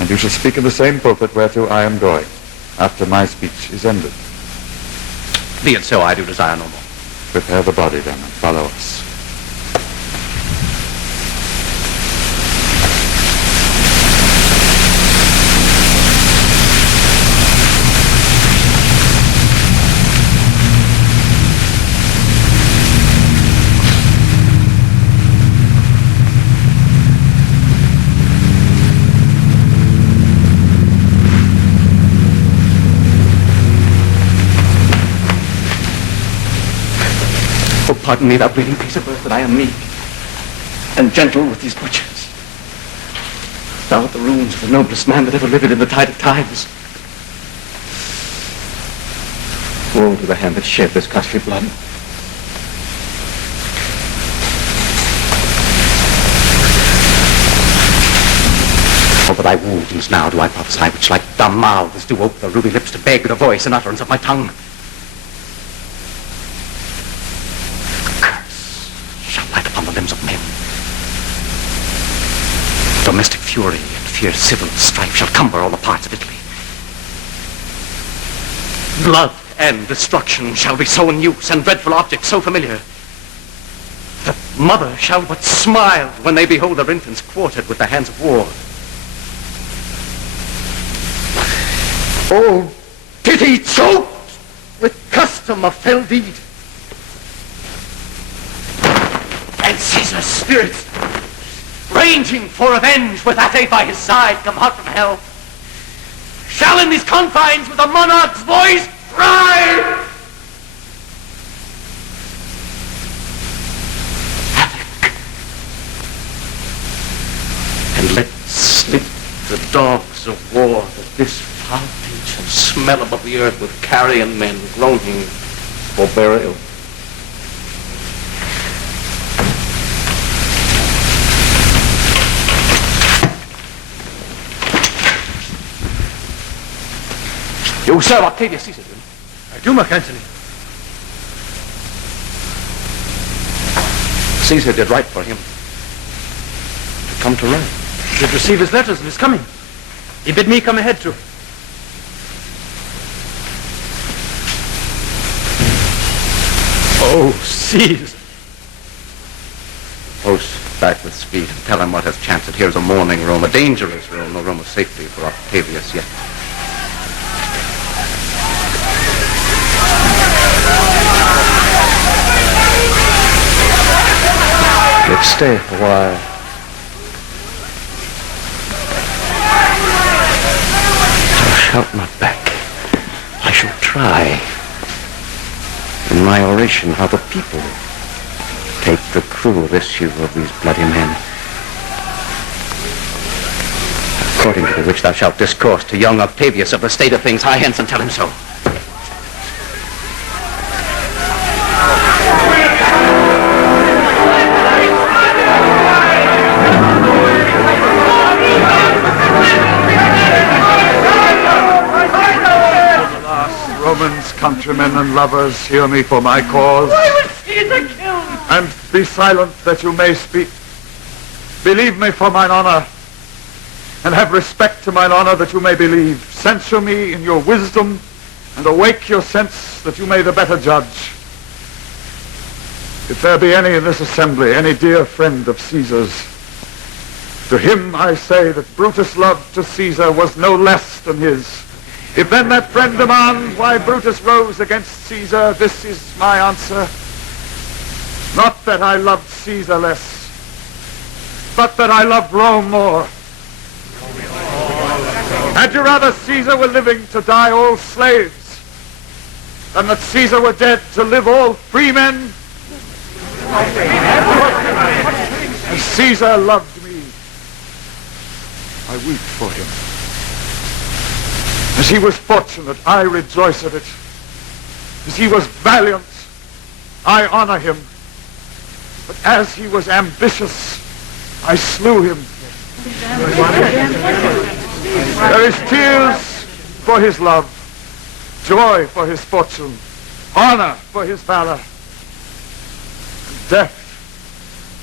And you shall speak in the same pulpit whereto I am going, after my speech is ended. Be it so, I do desire no more. Prepare the body then, and follow us. Pardon me, thou bleeding piece of earth, that I am meek and gentle with these butchers. Thou art the ruins of the noblest man that ever lived in the tide of times. Woe to the hand that shed this costly blood. Over thy wounds now do I prophesy, which like dumb mouths do ope the ruby lips to beg the voice and utterance of my tongue. Limbs of men. Domestic fury and fierce civil strife shall cumber all the parts of Italy. Blood and destruction shall be so in use, and dreadful objects so familiar, that Mother shall but smile when they behold their infants quartered with the hands of war. Oh, pity choked with custom of fell deed. And Caesar's spirits, ranging for revenge with Ate by his side, come hot from hell, shall in these confines with a monarch's voice cry, and let slip the dogs of war that this foul pinch and smell above the earth with carrion men groaning for burial. You serve Octavius Caesar, do you? I do, Marc Antony. Caesar did right for him to come to Rome. He did receive his letters and is coming. He bid me come ahead to. Oh, Caesar. Post back with speed and tell him what has chanced. That here's a mourning Rome, a dangerous Rome, no Rome of safety for Octavius yet. Let's stay a while. Thou shalt not back. I shall try in my oration how the people take the cruel issue of these bloody men. According to the which thou shalt discourse to young Octavius of the state of things, hie hence and tell him so. Romans, countrymen, and lovers, hear me for my cause. Why was Caesar killed? And be silent that you may speak. Believe me for mine honor, and have respect to mine honor that you may believe. Censure me in your wisdom, and awake your sense that you may the better judge. If there be any in this assembly, any dear friend of Caesar's, to him I say that Brutus' love to Caesar was no less than his. If then that friend demand why Brutus rose against Caesar, this is my answer. Not that I loved Caesar less, but that I loved Rome more. Had you rather Caesar were living to die all slaves, than that Caesar were dead to live all free men? As Caesar loved me, I weep for him. As he was fortunate, I rejoice at it. As he was valiant, I honor him. But as he was ambitious, I slew him. There is tears for his love, joy for his fortune, honor for his valor, and death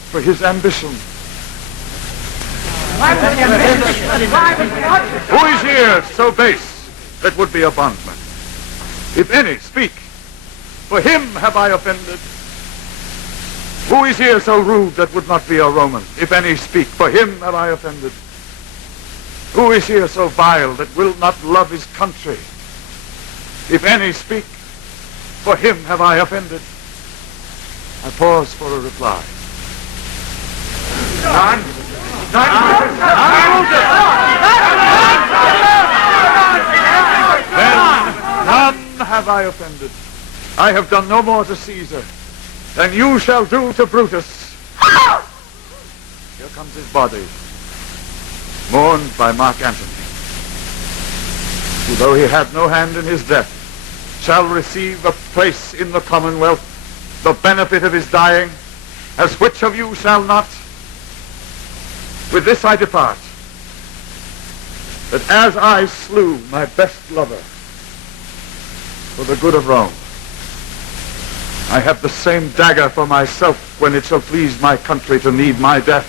for his ambition. Who is here so base that would be a bondman? If any, speak. For him have I offended. Who is here so rude that would not be a Roman? If any, speak. For him have I offended. Who is here so vile that will not love his country? If any, speak. For him have I offended. I pause for a reply. None. Then none have I offended. I have done no more to Caesar than you shall do to Brutus. Here comes his body, mourned by Marc Antony, who, though he had no hand in his death, shall receive a place in the Commonwealth, the benefit of his dying, as which of you shall not? With this I depart, that as I slew my best lover for the good of Rome, I have the same dagger for myself when it shall please my country to need my death.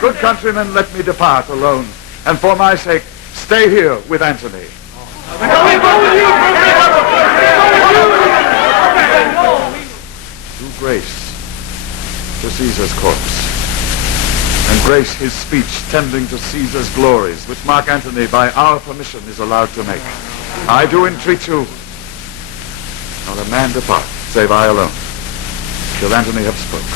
Good countrymen, let me depart alone, and for my sake stay here with Antony. Do grace to Caesar's corpse, and grace his speech tending to Caesar's glories, which Marc Antony, by our permission, is allowed to make. I do entreat you, not a man depart, save I alone, till Antony have spoke.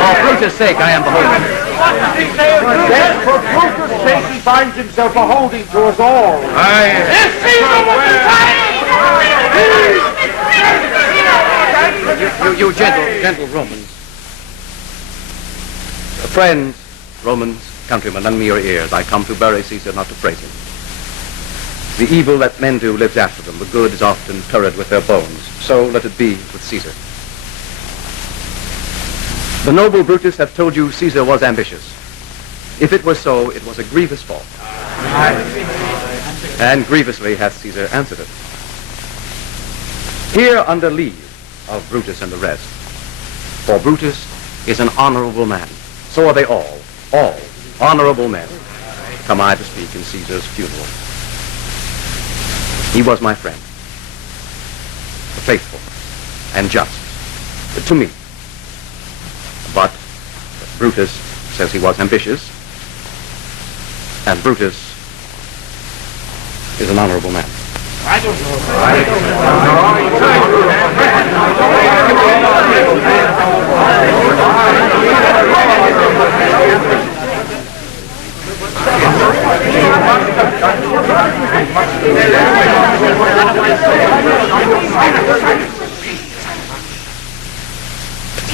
For Brutus' sake, I am beholden. Yes, for Brutus' sake, he finds himself beholding to us all. You gentle Romans. Friends, Romans, countrymen, lend me your ears. I come to bury Caesar, not to praise him. The evil that men do lives after them. The good is often turret with their bones. So let it be with Caesar. The noble Brutus hath told you Caesar was ambitious. If it were so, it was a grievous fault. And grievously hath Caesar answered it. Here under leave of Brutus and the rest. For Brutus is an honorable man. So are they all honorable men. Come I to speak in Caesar's funeral. He was my friend, faithful and just to me. But Brutus says he was ambitious, and Brutus is an honorable man.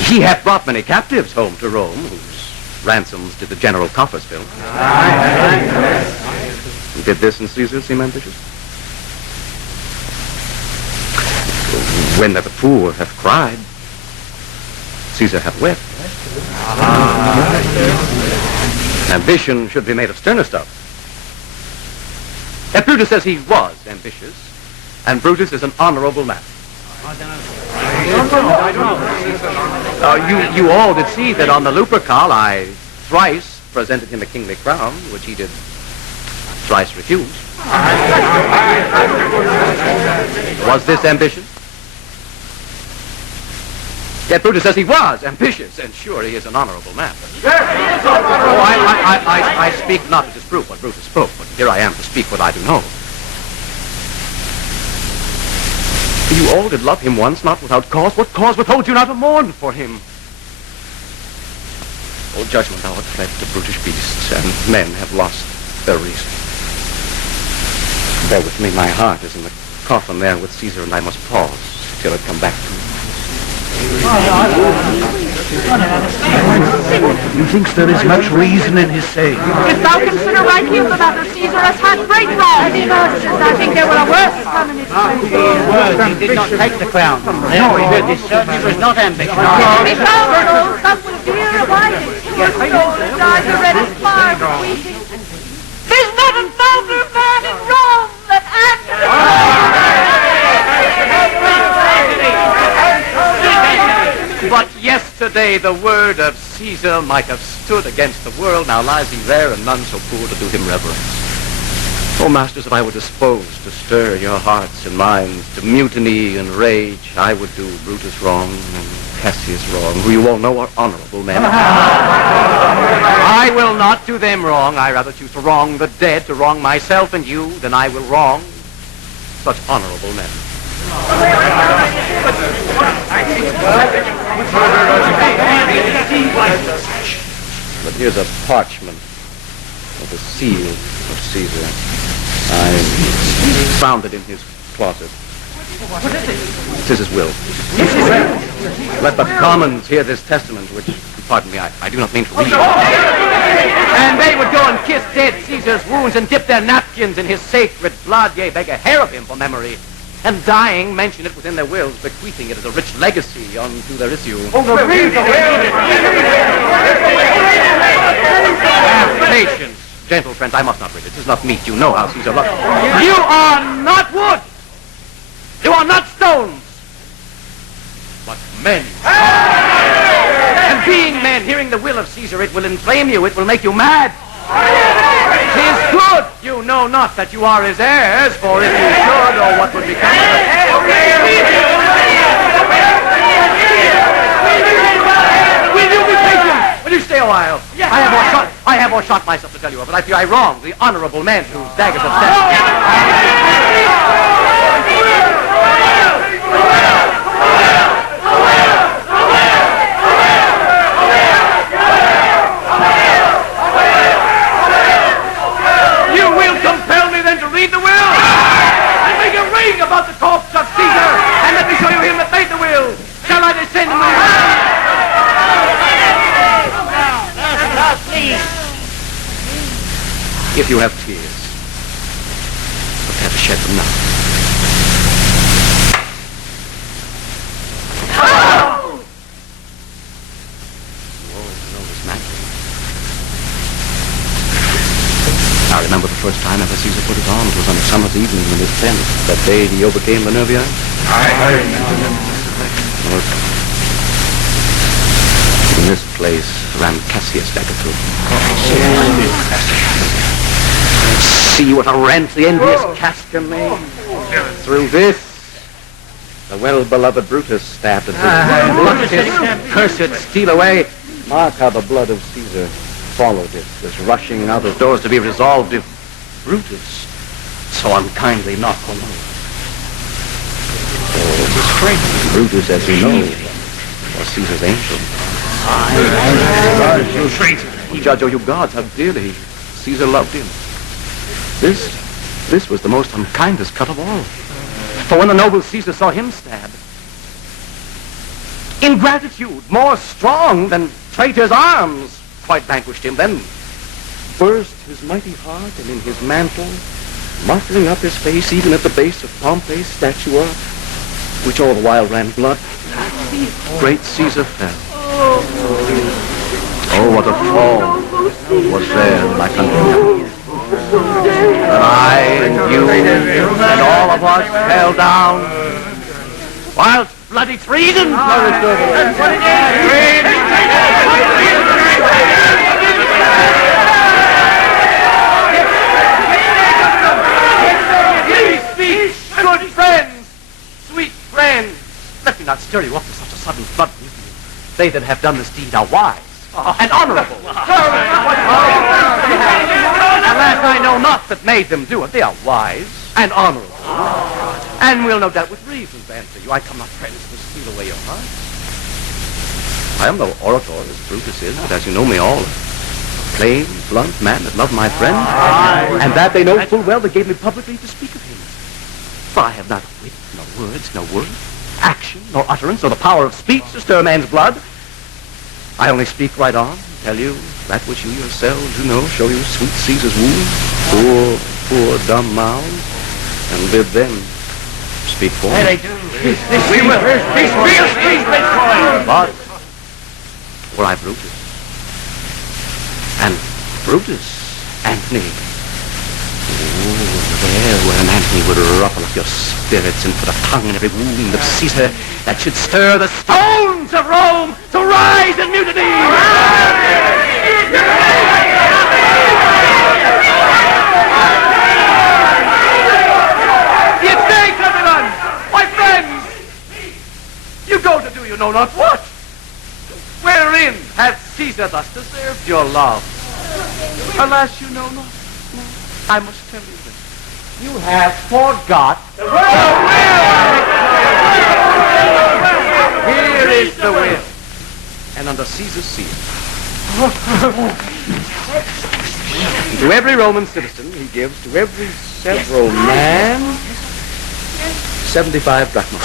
He hath brought many captives home to Rome, whose ransoms did the general coffers fill. Did this in Caesar seem ambitious? When that the poor hath cried, Caesar hath wept. Ambition should be made of sterner stuff. If Brutus says he was ambitious, and Brutus is an honorable man. You all did see that on the Lupercal I thrice presented him a kingly crown, which he did thrice refuse. Was this ambition? Yet Brutus says he was ambitious, and sure he is an honorable man. I speak not to disprove what Brutus spoke, but here I am to speak what I do know. You all did love him once, not without cause. What cause withholds you not to mourn for him? O judgment, thou art fled to brutish beasts, and men have lost their reason. Bear with me, my heart is in the coffin there with Caesar, and I must pause till it come back to me. Methinks there is much reason in his saying. If thou consider right here the matter, Caesar has had great wrong. I think there will a worse coming his way. He did not take the crown. No, he did. This certainly was not ambitious. If thou know, some will fear abiding. Your soul has died the reddest fire with weeping. There's not a nobler man in Rome than Antony. But yesterday the word of Caesar might have stood against the world. Now lies he there, and none so poor to do him reverence. Oh, masters, if I were disposed to stir your hearts and minds to mutiny and rage, I would do Brutus wrong and Cassius wrong, who you all know are honorable men. I will not do them wrong. I rather choose to wrong the dead, to wrong myself and you, than I will wrong such honorable men. But here's a parchment with a seal of Caesar. I found it in his closet. It is his will. Let the commons hear this testament, which, pardon me, I do not mean to read. And they would go and kiss dead Caesar's wounds and dip their napkins in his sacred blood, yea, beg a hair of him for memory. And dying, mention it within their wills, bequeathing it as a rich legacy unto their issue. Patience, gentle friends, I must not read it. It is not meat. You know how Caesar loves. You are not wood. You are not stones. But men. And being men, hearing the will of Caesar, it will inflame you, it will make you mad. 'Tis good you know not that you are his heirs, for if you should, or what would become of it. Will you be patient? Will you stay a while? I have more shot myself to tell you of, but I fear I wrong the honorable men whose daggers have stabbed. Read the will and make a ring about the corpse of Caesar, and let me show you him that made the will. Shall I descend him? If you have tears, prepare to shed them now. You all know this madly. I remember the first time ever Caesar put his arms was on a summer's evening in his tent. That day he overcame the Nervii. I remember. In this place ran Cassius dagger through. See what a rent the envious Casca made. Through this, the well-beloved Brutus stabbed and his cursed steal away. Mark how the blood of Caesar followed it, was rushing out of doors to be resolved if Brutus so unkindly knocked on him. Brutus, as you know, was Caesar's angel. Judge, oh you gods, how dearly Caesar loved him. This was the most unkindest cut of all. For when the noble Caesar saw him stabbed, ingratitude, more strong than traitor's arms, quite vanquished him, then burst his mighty heart, and in his mantle, muffling up his face even at the base of Pompey's statue, which all the while ran blood, great Caesar fell. Oh, what a fall was there in my country. And I and you and all of us fell down, whilst bloody treason flourished over us. Good friends, sweet friends, let me not stir you up to such a sudden blood mutiny. They that have done this deed are wise and honorable. Alas, I know not that made them do it. They are wise and honorable, and will no doubt with reasons answer you. I come not, friends, to steal away your hearts. I am no orator as Brutus is, but as you know me all, a plain, blunt man that loved my friend, and that they know full well that gave me publicly to speak of him. For I have neither wit, nor words, nor word, action, nor utterance, nor the power of speech to stir a man's blood. I only speak right on, tell you that which you yourselves, you know, show you sweet Caesar's wound, poor dumb mouths, and bid them speak for me. They do. We will. But were I Brutus, and Brutus, Antony, there where an Antony would ruffle up your spirits and put a tongue in every wound of Caesar that should stir the stones of Rome to rise in mutiny. You think, everyone, my friends, you go to do you know not what. Wherein hath Caesar thus deserved your love? Alas, you know not. I must tell you this. You have forgot the will. Here is the will. And under Caesar's seal. To every Roman citizen he gives, to every several man, 75 drachmas.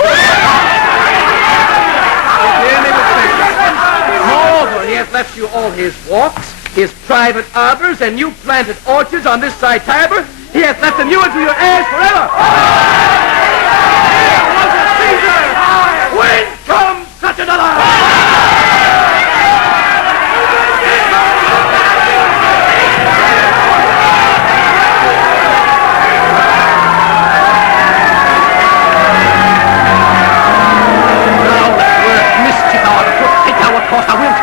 Moreover, he has left you all his walks, his private arbors, and new planted orchards on this side Tiber. He hath left them you and to your heirs forever. Caesar! When comes such another? Now that word course I will.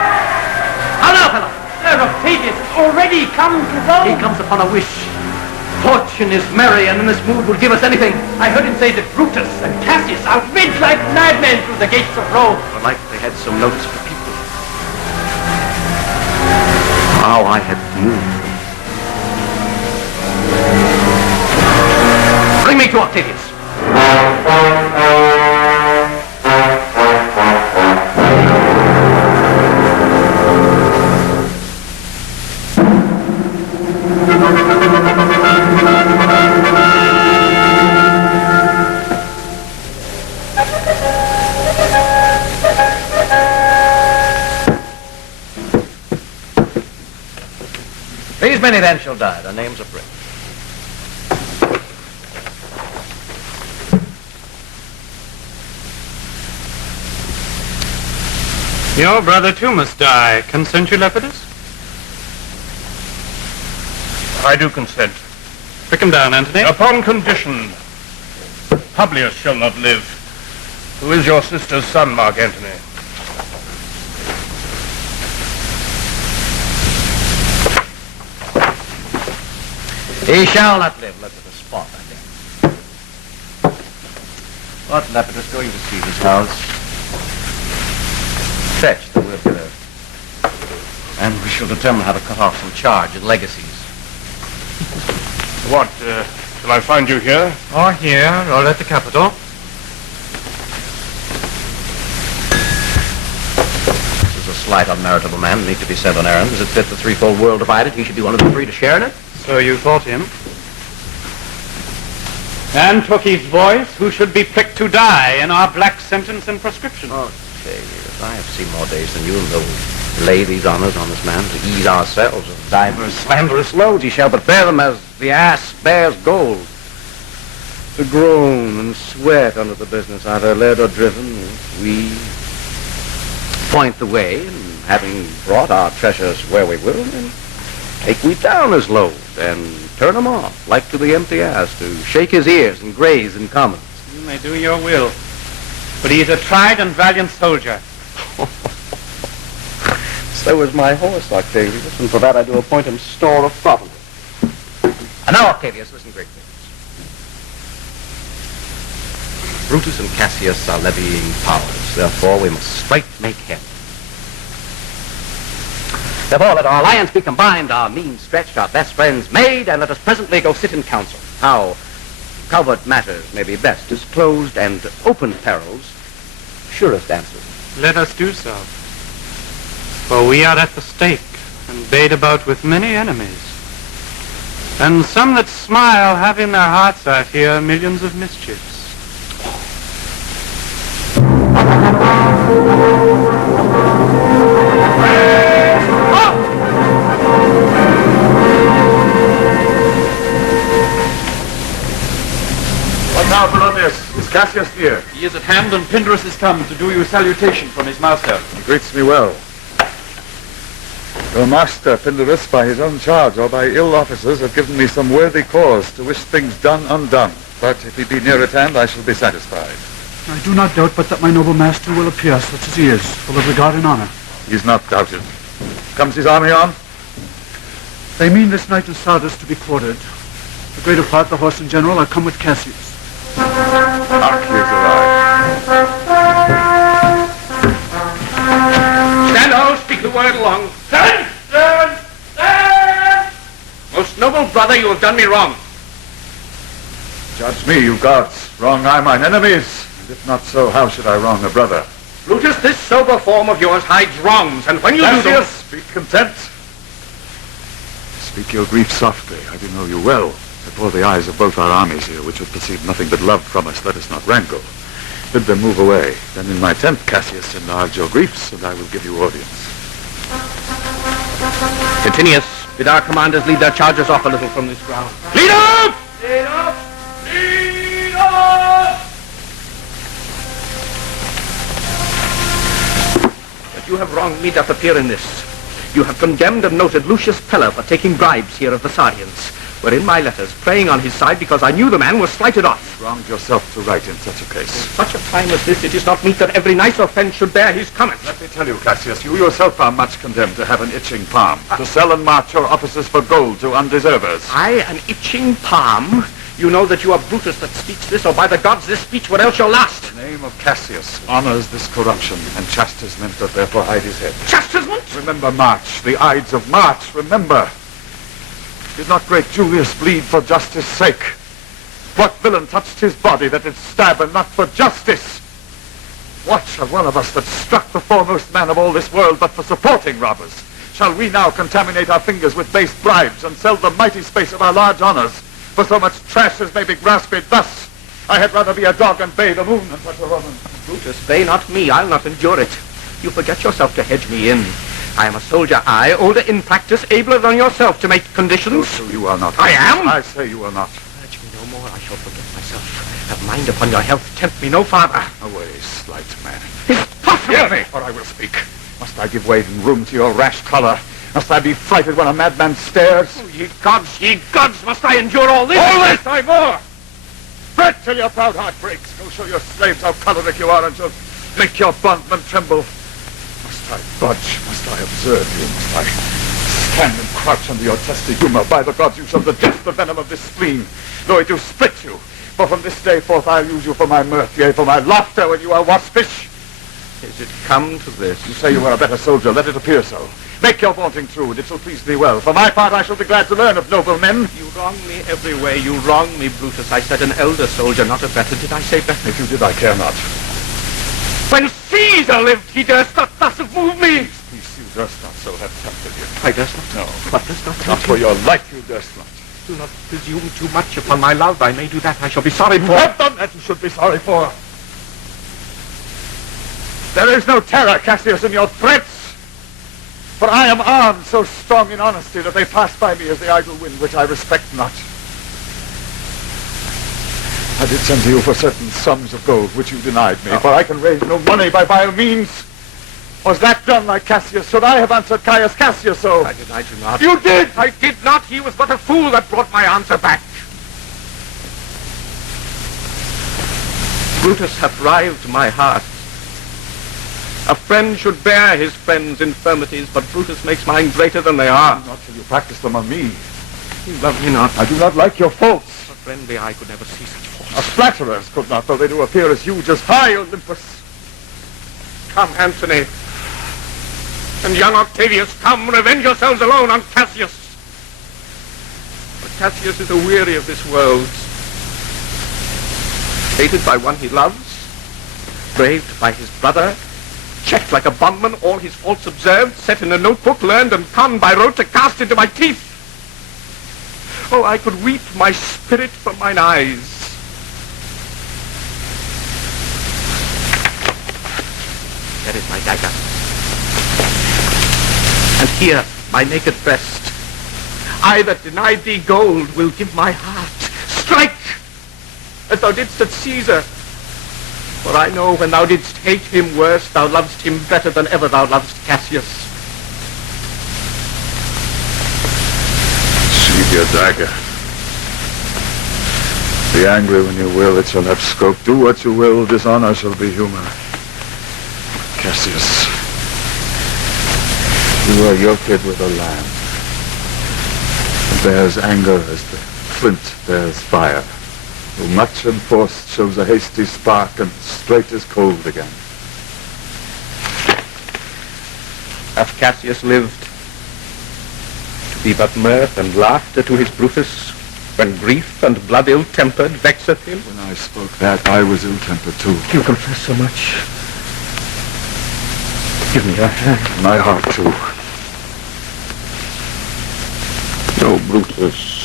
How now, fellow? Sir Octavius has already come to Rome. He comes upon a wish. Fortune is merry, and in this mood would give us anything. I heard him say that Brutus and Cassius outrid like madmen through the gates of Rome. But like they had some notice for people. How I had moved them. Bring me to Octavius. These many then shall die. Their names are written. Your brother too must die. Consent you, Lepidus? I do consent. Pick him down, Antony. Upon condition, Publius shall not live. Who is your sister's son, Marc Antony? He shall not live. Lepidus, spot, I think. What, Lepidus, going to Caesar's house? Fetch the will hither. And we shall determine how to cut off some charge and legacies. What, shall I find you here? Or here, or at the Capitol. This is a slight, unmeritable man, need to be sent on errands. Is it fit the threefold world divided? He should be one of the three to share in it? So you thought him. And took his voice, who should be pricked to die in our black sentence and prescription. Oh, Octavius, I have seen more days than you, and though lay these honors on this man to ease ourselves of divers slanderous loads, he shall but bear them as the ass bears gold. To groan and sweat under the business, either led or driven, we point the way, and having brought our treasures where we will, and take we down his load, and turn him off, like to the empty ass, to shake his ears and graze in commons. You may do your will. But he is a tried and valiant soldier. So is my horse, Octavius, and for that I do appoint him store of provender. And now, Octavius, listen, great things. Brutus and Cassius are levying powers, therefore we must straight make head. Therefore, let our alliance be combined, our means stretched, our best friends made, and let us presently go sit in council. How covert matters may be best disclosed, and open perils surest answers. Let us do so. For we are at the stake, and bade about with many enemies. And some that smile have in their hearts, I fear, millions of mischiefs. Now, Polonius, is Cassius here? He is at hand, and Pindorus is come to do you salutation from his master. He greets me well. Your master, Pindorus, by his own charge or by ill officers, have given me some worthy cause to wish things done undone. But if he be near at hand, I shall be satisfied. I do not doubt but that my noble master will appear such as he is, full of regard and honor. He's not doubted. Comes his army on? They mean this night in Sardis to be quartered. The greater part, the horse in general, are come with Cassius. Marc is arrived. Stand all, speak the word along. Stand! Stand! Stand! Most noble brother, you have done me wrong. Judge me, you gods. Wrong I mine enemies. And if not so, how should I wrong a brother? Brutus, this sober form of yours hides wrongs, and when you do them... Cassius, be content. Speak your grief softly. I do know you well. Before the eyes of both our armies here, which would perceive nothing but love from us, let us not wrangle. Bid them move away. Then in my tent, Cassius, enlarge your griefs, and I will give you audience. Antonius, bid our commanders lead their chargers off a little from this ground. Lead up! Lead up! Lead up! That you have wronged me doth appear in this. You have condemned and noted Lucius Pella for taking bribes here of the Sardians. were in my letters, praying on his side because I knew the man was slighted off. You wronged yourself to write in such a case. In such a time as this, it is not meet that every nicer friend should bear his comment. Let me tell you, Cassius, you yourself are much condemned to have an itching palm, to sell and march your offices for gold to undeservers. I, an itching palm? You know that you are Brutus that speaks this, or by the gods this speech would else your last. The name of Cassius honors this corruption, and chastisement doth therefore hide his head. Chastisement? Remember March, the Ides of March, remember. Did not great Julius bleed for justice' sake? What villain touched his body that did stab and not for justice? What shall one of us that struck the foremost man of all this world but for supporting robbers? Shall we now contaminate our fingers with base bribes and sell the mighty space of our large honors for so much trash as may be grasped thus? I had rather be a dog and bay the moon than such a Roman. Brutus, bay not me. I'll not endure it. You forget yourself to hedge me in. I am a soldier, I, older in practice, abler than yourself to make conditions. So you are not. I am? I say you are not. Urge me no more, I shall forget myself. Have mind upon your health, tempt me no farther. Away, slight man. Impossible! Hear me, or I will speak. Must I give way in room to your rash choler? Must I be frighted when a madman stares? Oh, ye gods, must I endure all this? All this, I more! Fret till your proud heart breaks. Go show your slaves how choleric you are, and shall make your bondmen tremble. Must I budge? Must I observe you? Must I stand and crouch under your testy humor? By the gods, you shall digest the venom of this spleen, though it do split you. For from this day forth I'll use you for my mirth, yea, for my laughter when you are waspish. Is it come to this? You say you are a better soldier, let it appear so. Make your vaunting true, and it shall please thee well. For my part, I shall be glad to learn of noble men. You wrong me every way. You wrong me, Brutus. I said an elder soldier, not a better. Did I say better? If you did, I care not. When Caesar lived, he durst not thus have moved me. Peace, you durst not so have tempted you. I durst not? No. What durst not? Not for your life, you durst not. Do not presume too much upon my love. I may do that. I shall be sorry for. You have done that you should be sorry for. There is no terror, Cassius, in your threats. For I am armed so strong in honesty that they pass by me as the idle wind, which I respect not. I did send to you for certain sums of gold, which you denied me, for I can raise no money by vile means. Was that done like Cassius? Should I have answered Caius Cassius so? I denied you not. You did! I did not. He was but a fool that brought my answer back. Brutus hath rived my heart. A friend should bear his friend's infirmities, but Brutus makes mine greater than they are. Not till you practice them on me. You love me not. I do not like your faults. A friendly eye could never see such faults. A flatterer's could not, though they do appear as huge as high Olympus. Come, Antony. And young Octavius, come, revenge yourselves alone on Cassius. But Cassius is aweary of this world. Hated by one he loves, braved by his brother, checked like a bondman, all his faults observed, set in a notebook, learned and conned by rote to cast into my teeth. Oh, I could weep my spirit from mine eyes. There is my dagger. And here, my naked breast. I that denied thee gold will give my heart. Strike! As thou didst at Caesar. For I know when thou didst hate him worse, thou lovest him better than ever thou lovest Cassius. Sheathe your dagger. Be angry when you will, it shall have scope. Do what you will, dishonor shall be humor. Cassius, you are yoked with a lamb. It bears anger as the flint bears fire. Who much enforced shows a hasty spark and straight is cold again. Hath Cassius lived to be but mirth and laughter to his Brutus, when grief and blood ill-tempered vexeth him? When I spoke that, I was ill-tempered too. You confess so much. Give me your hand. My heart too. No, Brutus.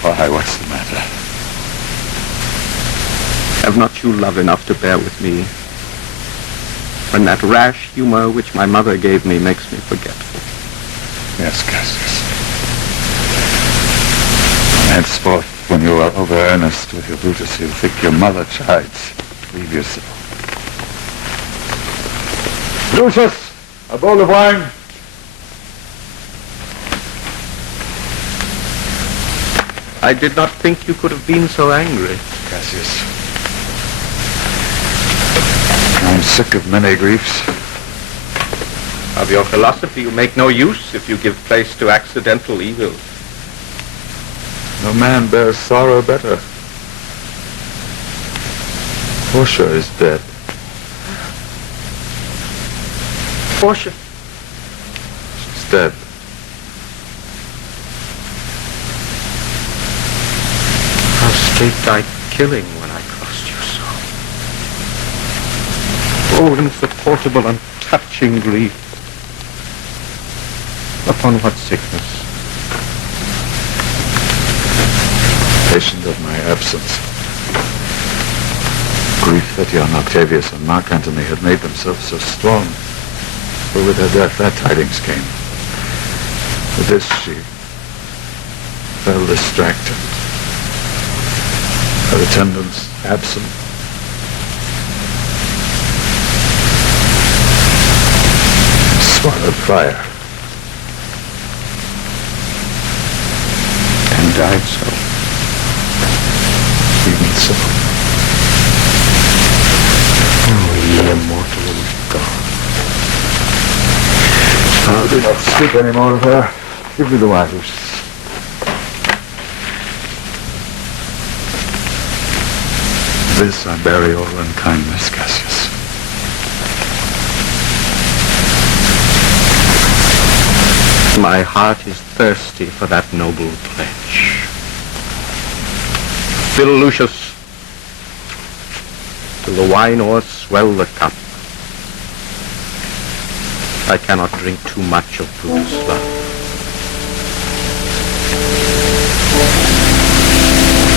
Why, what's the matter? Have not you love enough to bear with me, when that rash humor which my mother gave me makes me forgetful? Yes, Cassius. Henceforth, when you are over earnest with your Brutus, you'll think your mother chides. Leave yourself. Lucius, a bowl of wine. I did not think you could have been so angry. Cassius, I'm sick of many griefs. Of your philosophy you make no use if you give place to accidental evil. No man bears sorrow better. Portia is dead. Portia? She's dead. How escaped I killing when I crossed you so? Oh, insupportable and touching grief. Upon what sickness? Patient of my absence. Grief that young Octavius and Marc Antony had made themselves so strong. For with her death, that tidings came. With this, she fell distracted. Her attendants absent. Swallowed fire. And died so. Even so. Oh, ye immortal God. I do not speak any more of her. Give me the wires. This I bury all in kindness, Cassius. My heart is thirsty for that noble pledge. Fill, Lucius, till the wine o'erswell the cup. I cannot drink too much of Brutus' love.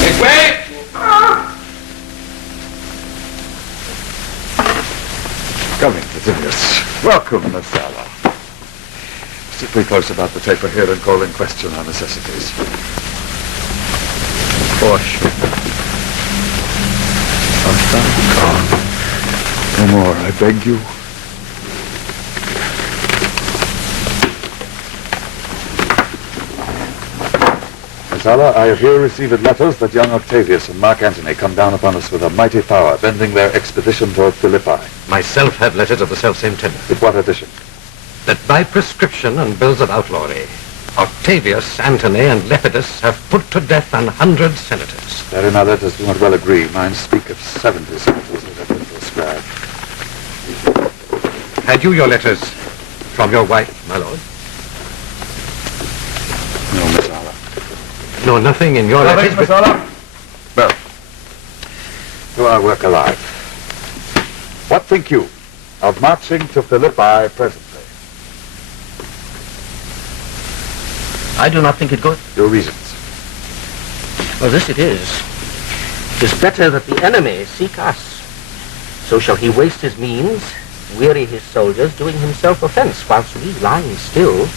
This way! Coming, Julius. Welcome, Messala. Sit me close about the taper here and call in question our necessities. Portia. Art thou gone? No more, I beg you. Messala, I have here received letters that young Octavius and Marc Antony come down upon us with a mighty power, bending their expedition toward Philippi. Myself have letters of the self-same tenor. With what addition? That by prescription and bills of outlawry, Octavius, Antony, and Lepidus have put to death 100 senators. Therein our letters do not well agree. Mine speak of 70 senators that have been proscribed. Had you your letters from your wife, my lord? No, Messala. No, nothing in your letters. Messala? Well, to our work alive. What think you of marching to Philippi presently? I do not think it good. Your reasons? Well, this it is. 'Tis better that the enemy seek us. So shall he waste his means, weary his soldiers, doing himself offence, whilst we, lying still,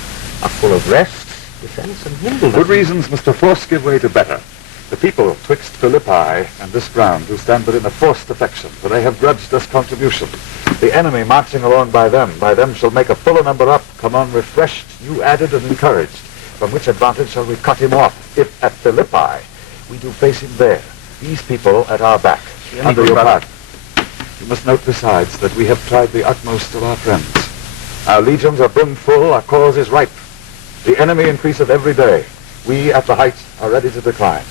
are full of rest, defence, and nimbleness. Good reasons must perforce give way to better. The people twixt Philippi and this ground do stand but in a forced affection, for they have grudged us contribution. The enemy marching along by them shall make a fuller number up, come on refreshed, new added, and encouraged. From which advantage shall we cut him off, if at Philippi we do face him there, these people at our back, under your pardon. You must note besides that we have tried the utmost of our friends. Our legions are brimful, our cause is ripe. The enemy increaseth every day. We at the height are ready to decline.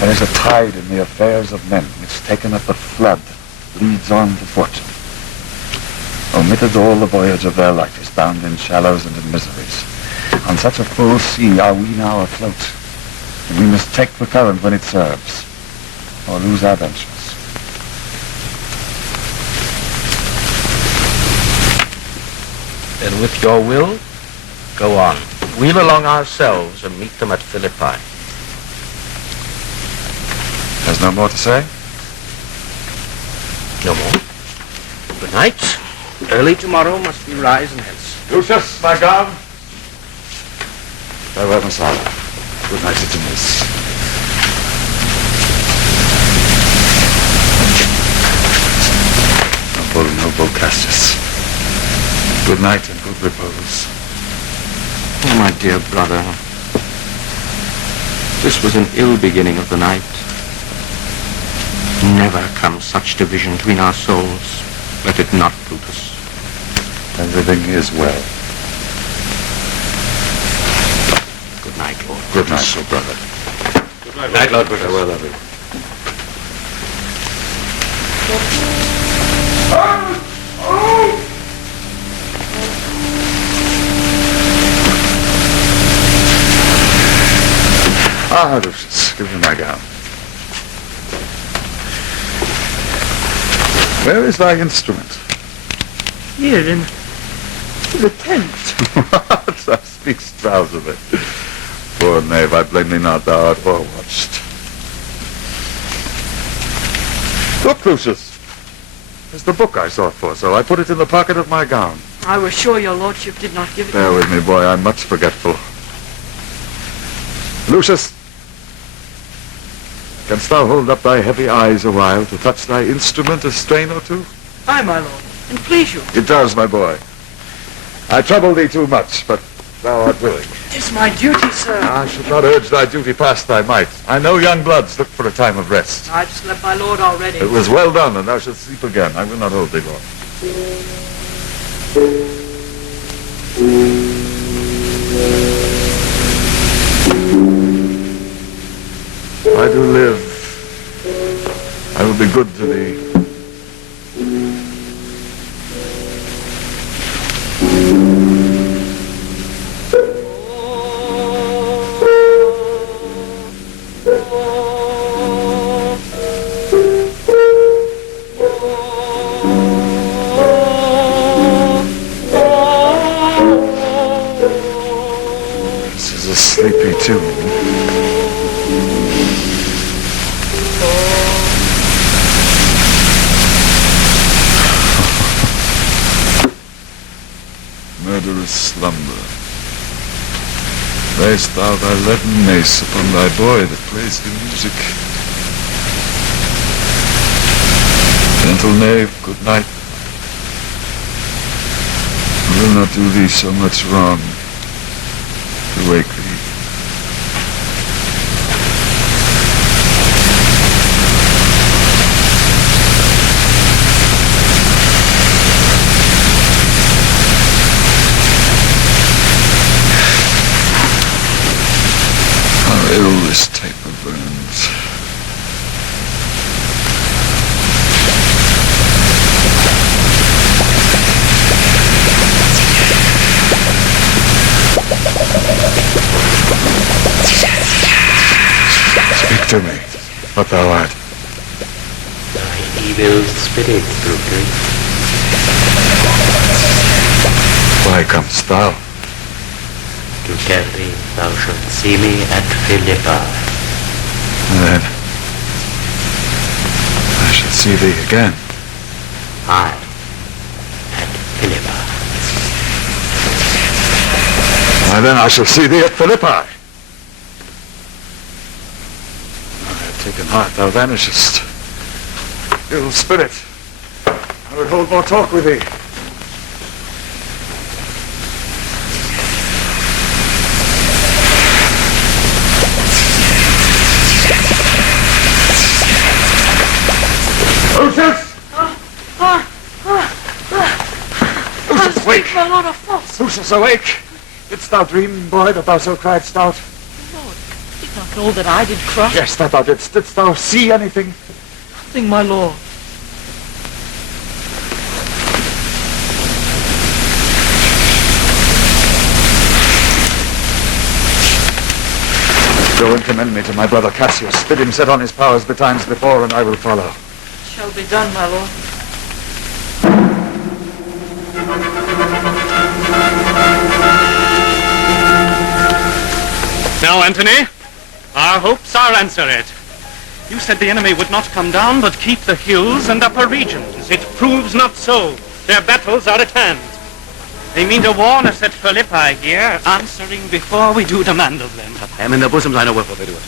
There is a tide in the affairs of men which, taken at the flood, leads on to fortune. Omitted all the voyage of their life is bound in shallows and in miseries. On such a full sea are we now afloat, and we must take the current when it serves, or lose our ventures. Then with your will, go on. We'll along ourselves and meet them at Philippi. There's no more to say? No more. Good night. Early tomorrow must we rise and hence. Lucius, my guard. Farewell, Messala. Good night, Julius. Noble Cassius. Good night and good repose. Oh, my dear brother, This was an ill beginning of the night. Never comes such division between our souls. Let it not, Brutus. Everything is well. Good night, Lord. Good night, oh brother. Good night, Lord Brutus. Farewell, everyone. Ah, Lucius, give me my gown. Where is thy instrument? Here in the tent. What? Thou speakst drowsily. Poor knave, I blame thee not, thou art o'erwatched. Look, Lucius. There's the book I sought for, so I put it in the pocket of my gown. I was sure your lordship did not give it Bear with me, boy, I'm much forgetful. Lucius, canst thou hold up thy heavy eyes a while to touch thy instrument a strain or two? Aye, my lord, and please you. It does, my boy. I trouble thee too much, but thou art willing. 'Tis my duty, sir. I should not urge thy duty past thy might. I know young bloods look for a time of rest. I've slept my lord already. It was well done, and thou shalt sleep again. I will not hold thee long. I do live. I will be good to thee. This is a sleepy tune. Murderous slumber. Raise thou thy leaden mace upon thy boy that plays the music. Gentle knave, good night. I will not do thee so much wrong to wake thee. Ill this taper burns. Speak to me, what thou art. Thy evil spirit, Brutus. Why comest thou? To tell thee thou shalt see me at Philippi. Then I shall see thee again. Aye, at Philippi. Why then I shall see thee at Philippi. I have taken heart, thou vanishest. Ill spirit, I would hold more talk with thee. Lucius! Lucius, awake! My lord of force. Lucius, awake! Didst thou dream, boy, that thou so criedst out? Lord, did not know that I did cry. Yes, that thou didst. Didst thou see anything? Nothing, my lord. Go and commend me to my brother Cassius. Bid him set on his powers betimes before, and I will follow. Shall be done, my lord. Now, Antony, our hopes are answered. You said the enemy would not come down, but keep the hills and upper regions. It proves not so. Their battles are at hand. They mean to warn us at Philippi here, answering before we do demand of them. I am in their bosoms, I know wherefore they do it.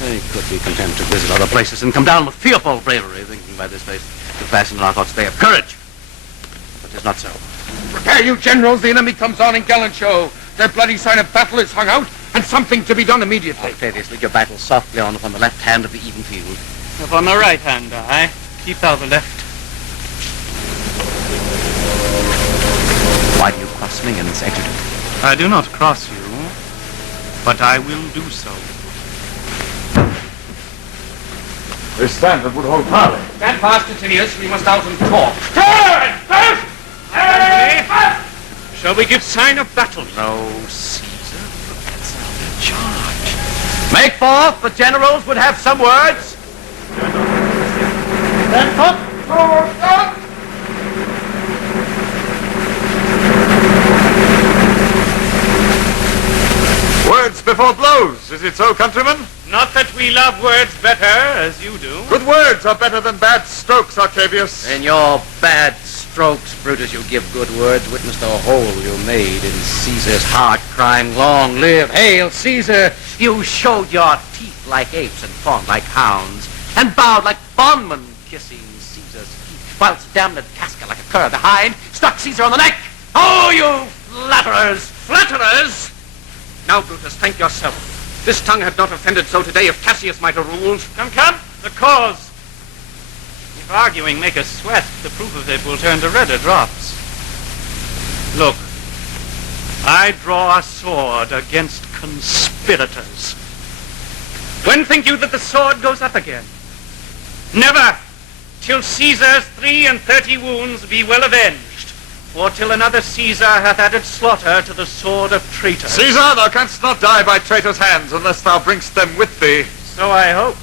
They could be content to visit other places and come down with fearful bravery, thinking by this face to fasten in our thoughts they have courage. But 'tis not so. Prepare you, generals, the enemy comes on in gallant show. Their bloody sign of battle is hung out, and something to be done immediately. Octavius, lead your battle softly on upon the left hand of the even field. Upon the right hand, I. Keep thou the left. Why do you cross me in this exeter? I do not cross you, but I will do so. They stand and would hold parley. Stand fast, Antonius. We must out and talk. Shall we give sign of battle? No, Caesar. That's our charge. Make forth. The generals would have some words. Then up. Words before blows. Is it so, countrymen? Not that we love words better, as you do. Good words are better than bad strokes, Octavius. In your bad strokes, Brutus, you give good words. Witness the hole you made in Caesar's heart, crying, "Long live, hail Caesar!" You showed your teeth like apes and fawned like hounds, and bowed like bondmen, kissing Caesar's feet, whilst damned Casca, like a cur behind, struck Caesar on the neck. Oh, you flatterers! Flatterers! Now, Brutus, thank yourself. This tongue had not offended so today if Cassius might have ruled. Come, the cause. If arguing make us sweat, the proof of it will turn to redder drops. Look, I draw a sword against conspirators. When think you that the sword goes up again? Never, till Caesar's 33 wounds be well avenged, or till another Caesar hath added slaughter to the sword of traitors. Caesar, thou canst not die by traitors' hands unless thou bringst them with thee. So I hope.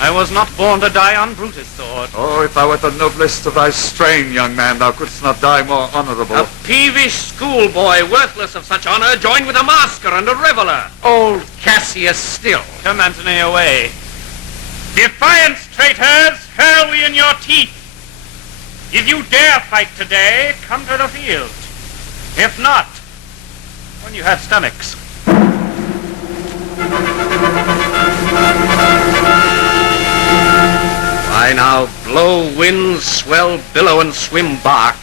I was not born to die on Brutus' sword. Oh, if thou wert the noblest of thy strain, young man, thou couldst not die more honorable. A peevish schoolboy, worthless of such honor, joined with a masker and a reveler. Old Cassius still. Come, Antony, away. Defiance, traitors, hurl we in your teeth. If you dare fight today, come to the field. If not, when you have stomachs. Why now, blow winds, swell, billow, and swim bark.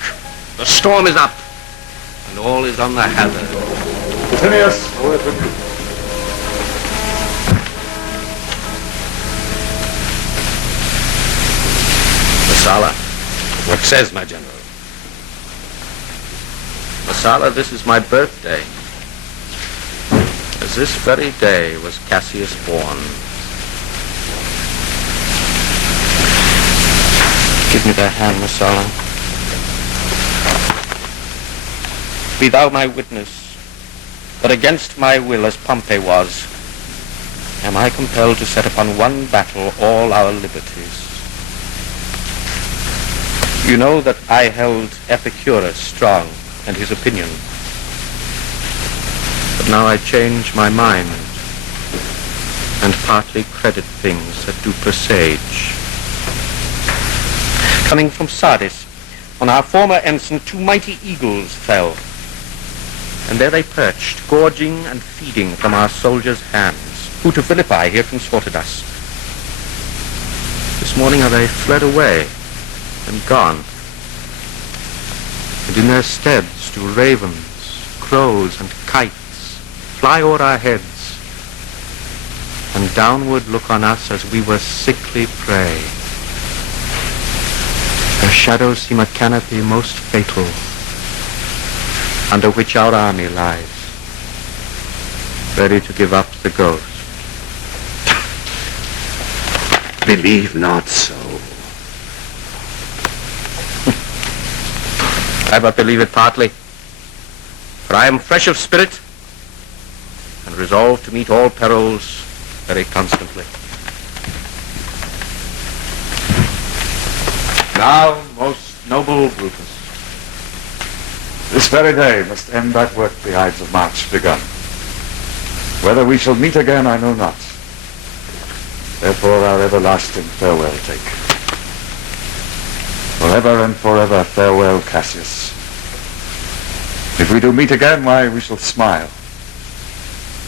The storm is up, and all is on the hazard. Antonius, a word with you. Messala. What says my general? Messala, this is my birthday. As this very day was Cassius born. Give me thy hand, Messala. Be thou my witness, that against my will as Pompey was, am I compelled to set upon one battle all our liberties. You know that I held Epicurus strong and his opinion. But now I change my mind and partly credit things that do presage. Coming from Sardis, on our former ensign 2 mighty eagles fell, and there they perched, gorging and feeding from our soldiers' hands, who to Philippi here consorted us. This morning are they fled away and gone, and in their steads do ravens, crows, and kites fly o'er our heads, and downward look on us as we were sickly prey. Their shadows seem a canopy most fatal, under which our army lies, ready to give up the ghost. Believe not so. I but believe it partly, for I am fresh of spirit and resolved to meet all perils very constantly. Now, most noble Brutus, this very day must end that work the Ides of March begun. Whether we shall meet again, I know not. Therefore our everlasting farewell take. Forever and forever farewell, Cassius. If we do meet again, why, we shall smile.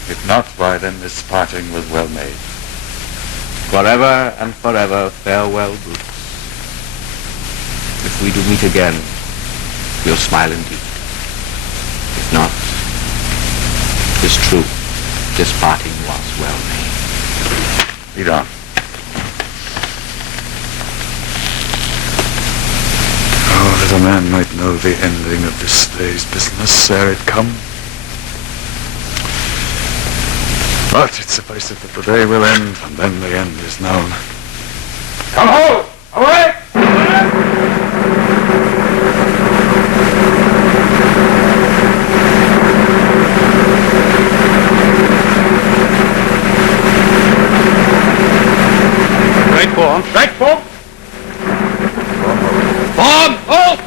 If not, why, then this parting was well made. Forever and forever farewell, Brutus. If we do meet again, we'll smile indeed. If not, 'tis true. this parting was well made. Lead on. Oh, that a man might know the ending of this day's business ere it come. But it sufficeth that the day will end, and then the end is known. Come ho! Away! Right form. Right form. Form! Halt!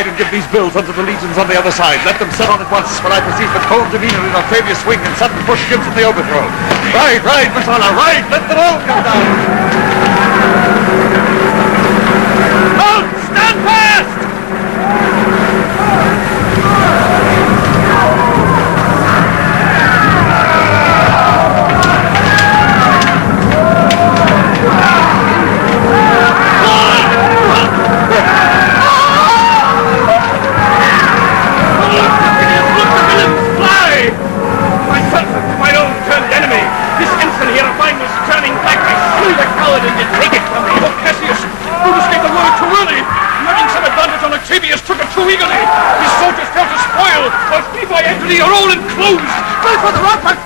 And give these bills unto the legions on the other side. Let them set on at once, for I perceive the cold demeanor in Octavius' swing and sudden push gives them the overthrow. Right, Messala, right! Let them all come down! Halt! Stand fast! And you take it from me. Oh, Cassius! Brutus gave the word too early. Having some advantage on Octavius, took it too eagerly. His soldiers fell to spoil, while we by Antony are all enclosed. Fight for the rock, fight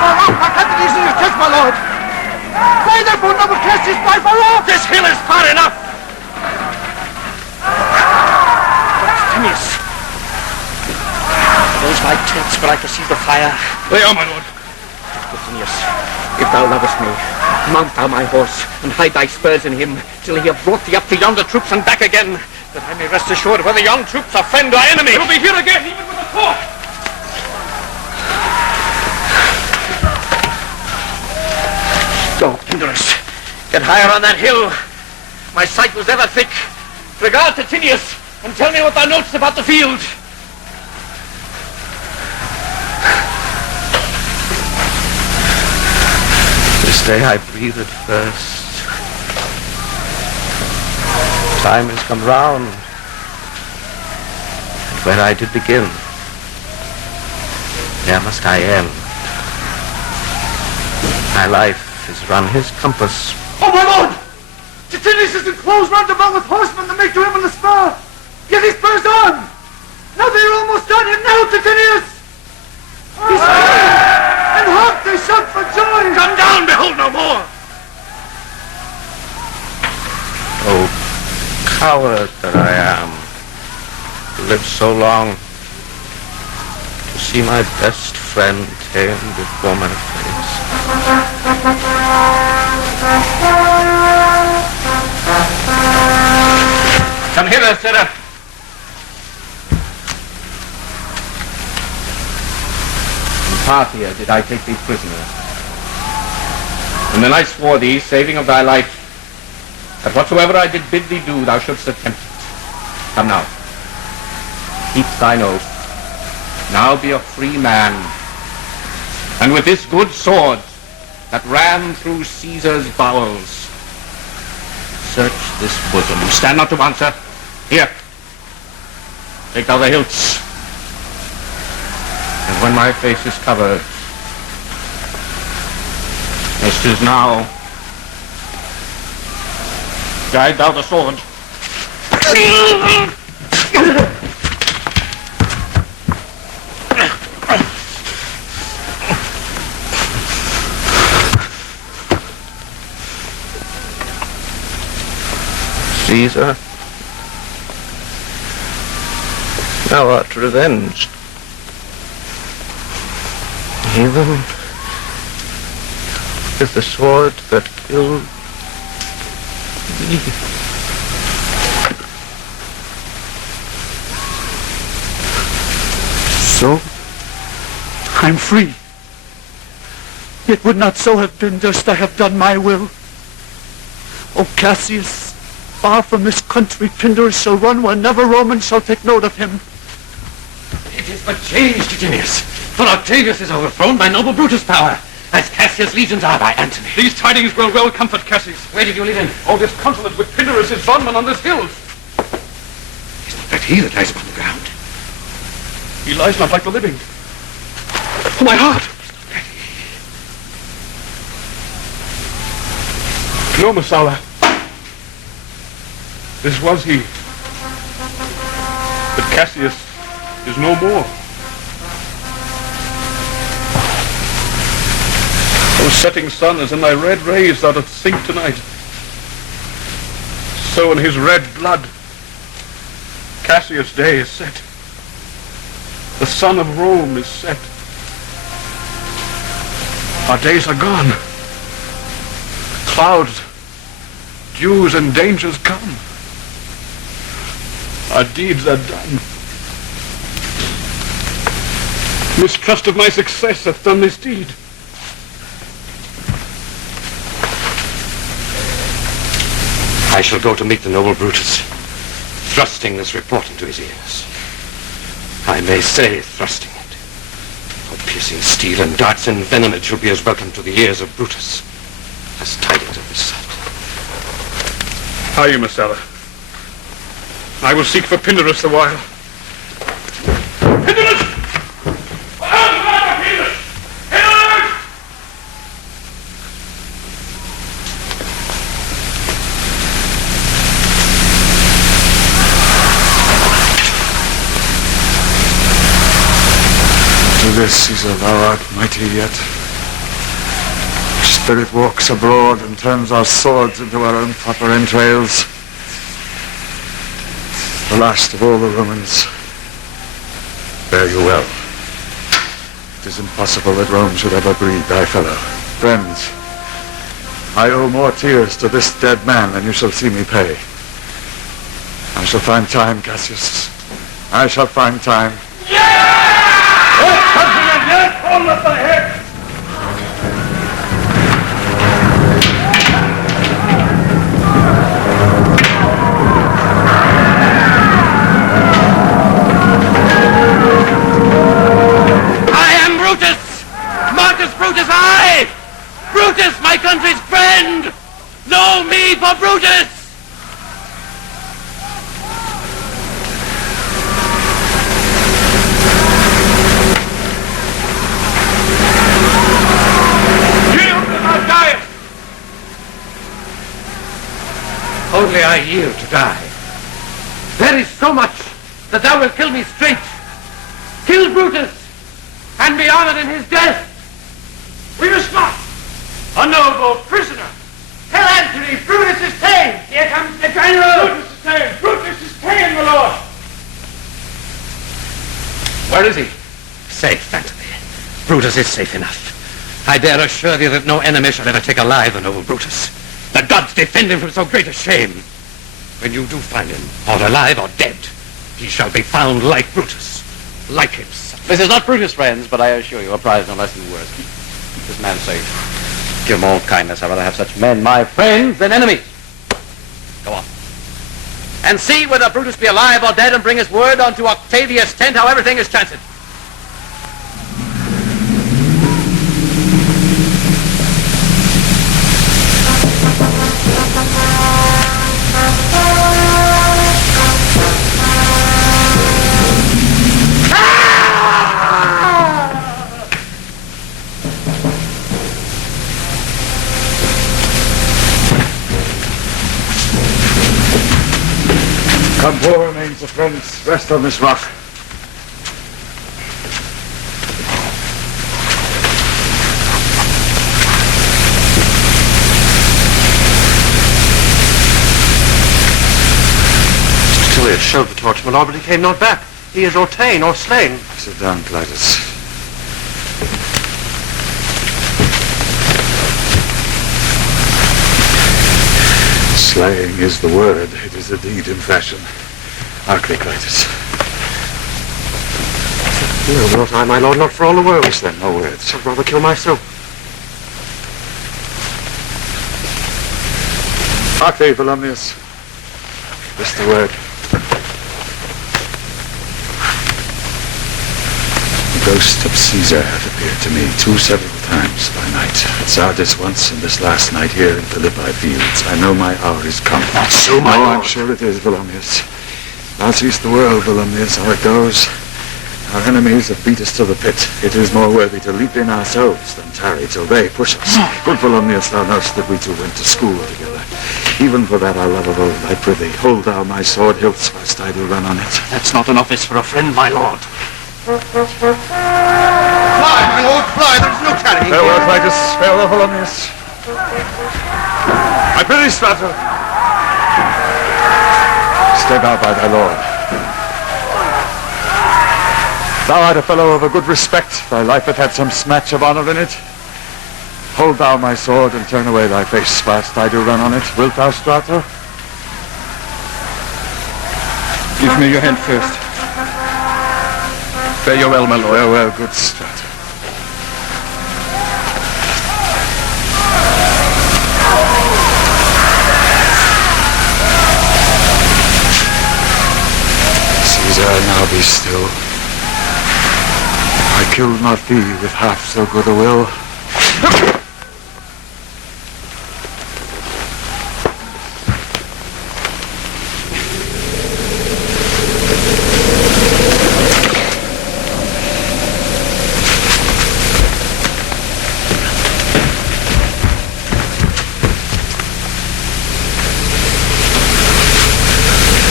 for the rock, Antony's in your chest, my lord. Fight there for noble Cassius, fight for rock. This hill is far enough. Antonius. Those my tents, but I perceive the fire. They are, my lord. Antonius, if thou lovest me, mount thou my horse, and hide thy spurs in him, till he have brought thee up to yonder troops and back again, that I may rest assured whether yon troops are friend or enemy. He'll be here again, even with a fork. Go, Antonius, get higher on that hill. My sight was ever thick. Regard to Antonius, and tell me what thou knowest about the field. This day I breathed first. Time has come round, and where I did begin, there must I end. My life is run his compass. Oh, my lord! Titinius is enclosed round about with horsemen that make to him on the spur. Get his spurs on! Now they're almost on him now, Titinius! He's here! And hark, they shout for joy! Come down, behold no more! Oh, coward that I am, to live so long, to see my best friend ta'en before my face. Come hither, sirrah. In Parthia did I take thee prisoner. And then I swore thee, saving of thy life, that whatsoever I did bid thee do, thou shouldst attempt it. Come now. Keep thine oath. Now be a free man. And with this good sword that ran through Caesar's bowels, search this bosom. Stand not to answer. Here. Take thou the hilts. And when my face is covered, as 'tis now, guide thou the sword. Caesar, thou art revenged. Even with the sword that killed thee. So, I'm free. It would not so have been durst I have done my will. O Cassius, far from this country Pindarus shall run where never Roman shall take note of him. It is but changed, Julius. For Octavius is overthrown by noble Brutus' power, as Cassius' legions are by Antony. These tidings will well comfort Cassius. Where did you leave him? All disconsolate with Pindarus, his bondman, on this hill. Is not that he that lies upon the ground? He lies not like the living. Oh, my heart! No, Messala. This was he. But Cassius is no more. O setting sun, as in thy red rays thou dost sink tonight, so in his red blood Cassius' day is set. The sun of Rome is set. Our days are gone. Clouds, dews, and dangers come. Our deeds are done. Mistrust of my success hath done this deed. I shall go to meet the noble Brutus, thrusting this report into his ears. I may say thrusting it, for piercing steel and darts envenomed shall be as welcome to the ears of Brutus as tidings of this battle. How are you, Messala? I will seek for Pindarus the while. Pindarus! This, Caesar, thou art mighty yet. Your spirit walks abroad and turns our swords into our own proper entrails. The last of all the Romans. Fare you well. It is impossible that Rome should ever breed thy fellow. Friends, I owe more tears to this dead man than you shall see me pay. I shall find time, Cassius. I shall find time. Hold up my head! I am Brutus! Marcus Brutus, I! Brutus, my country's friend! Know me for Brutus! Only I yield to die. There is so much that thou wilt kill me straight. Kill Brutus, and be honored in his death. We must not! A noble prisoner! Tell Antony, Brutus is tamed! Here comes the general! Brutus is tamed! Brutus is tamed, my lord! Where is he? Safe, Antony. Brutus is safe enough. I dare assure thee that no enemy shall ever take alive the noble Brutus. The gods defend him from so great a shame. When you do find him, or alive or dead, he shall be found like Brutus, like himself. This is not Brutus, friends, but I assure you a prize no less than worth. Keep this man safe. Give him all kindness. I'd rather have such men, my friends, than enemies. Go on. And see whether Brutus be alive or dead, and bring us word unto Octavius' tent how everything is chanced. poor remains of friends rest on this rock. Julius showed the torch, my lord, but he came not back. He is or ta'en or slain. Sit down, Clitus. Slaying is the word. It is a deed in fashion. Hark thee, Clitus. No, not I, my lord, not for all the world. Yes, then, no words. I'd rather kill myself. Hark thee, Volumnius. This the word. The ghost of Caesar hath appeared to me 2 several times by night. At Sardis once, and this last night here in Philippi fields. I know my hour is come. Not so, my lord. I'm sure it is, Volumnius. Thou seest the world, Volumnius, how it goes. Our enemies have beat us to the pit. It is more worthy to leap in ourselves than tarry till they push us. Good Volumnius, thou knowst that we two went to school together. Even for that our love of old, I prithee, hold thou my sword hilts whilst I do run on it. That's not an office for a friend, my lord. Fly, my lord, fly. There's no tarrying. Farewell, Clitus. Farewell, Volumnius. I prithee, Strato. Stay thou by thy lord. Thou art a fellow of a good respect. Thy life hath had some smatch of honour in it. Hold thou my sword and turn away thy face whilst I do run on it. Wilt thou, Strato? Give me your hand first. Fare you well, my lord. Farewell, good Strato. Caesar, now be still. I killed not thee with half so good a will.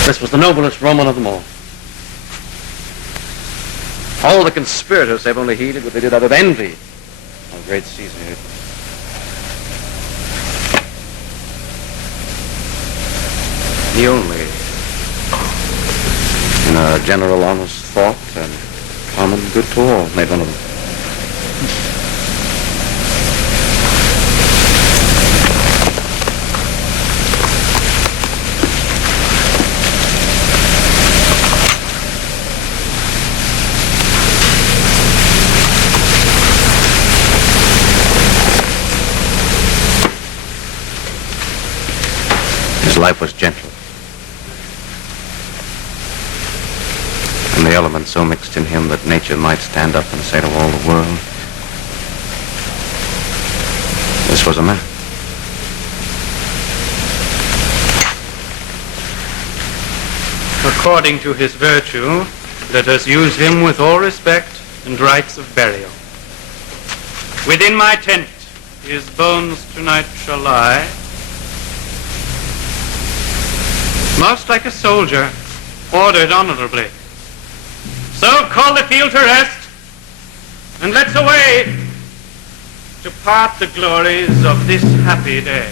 This was the noblest Roman of them all. All the conspirators have only heeded what they did out of envy of great Caesar. He only, in a general honest thought and common good to all, made one of them. His life was gentle, and the elements so mixed in him that nature might stand up and say to all the world, this was a man. According to his virtue, let us use him with all respect and rites of burial. Within my tent his bones tonight shall lie, most like a soldier, ordered honorably. So call the field to rest, and let's away to part the glories of this happy day.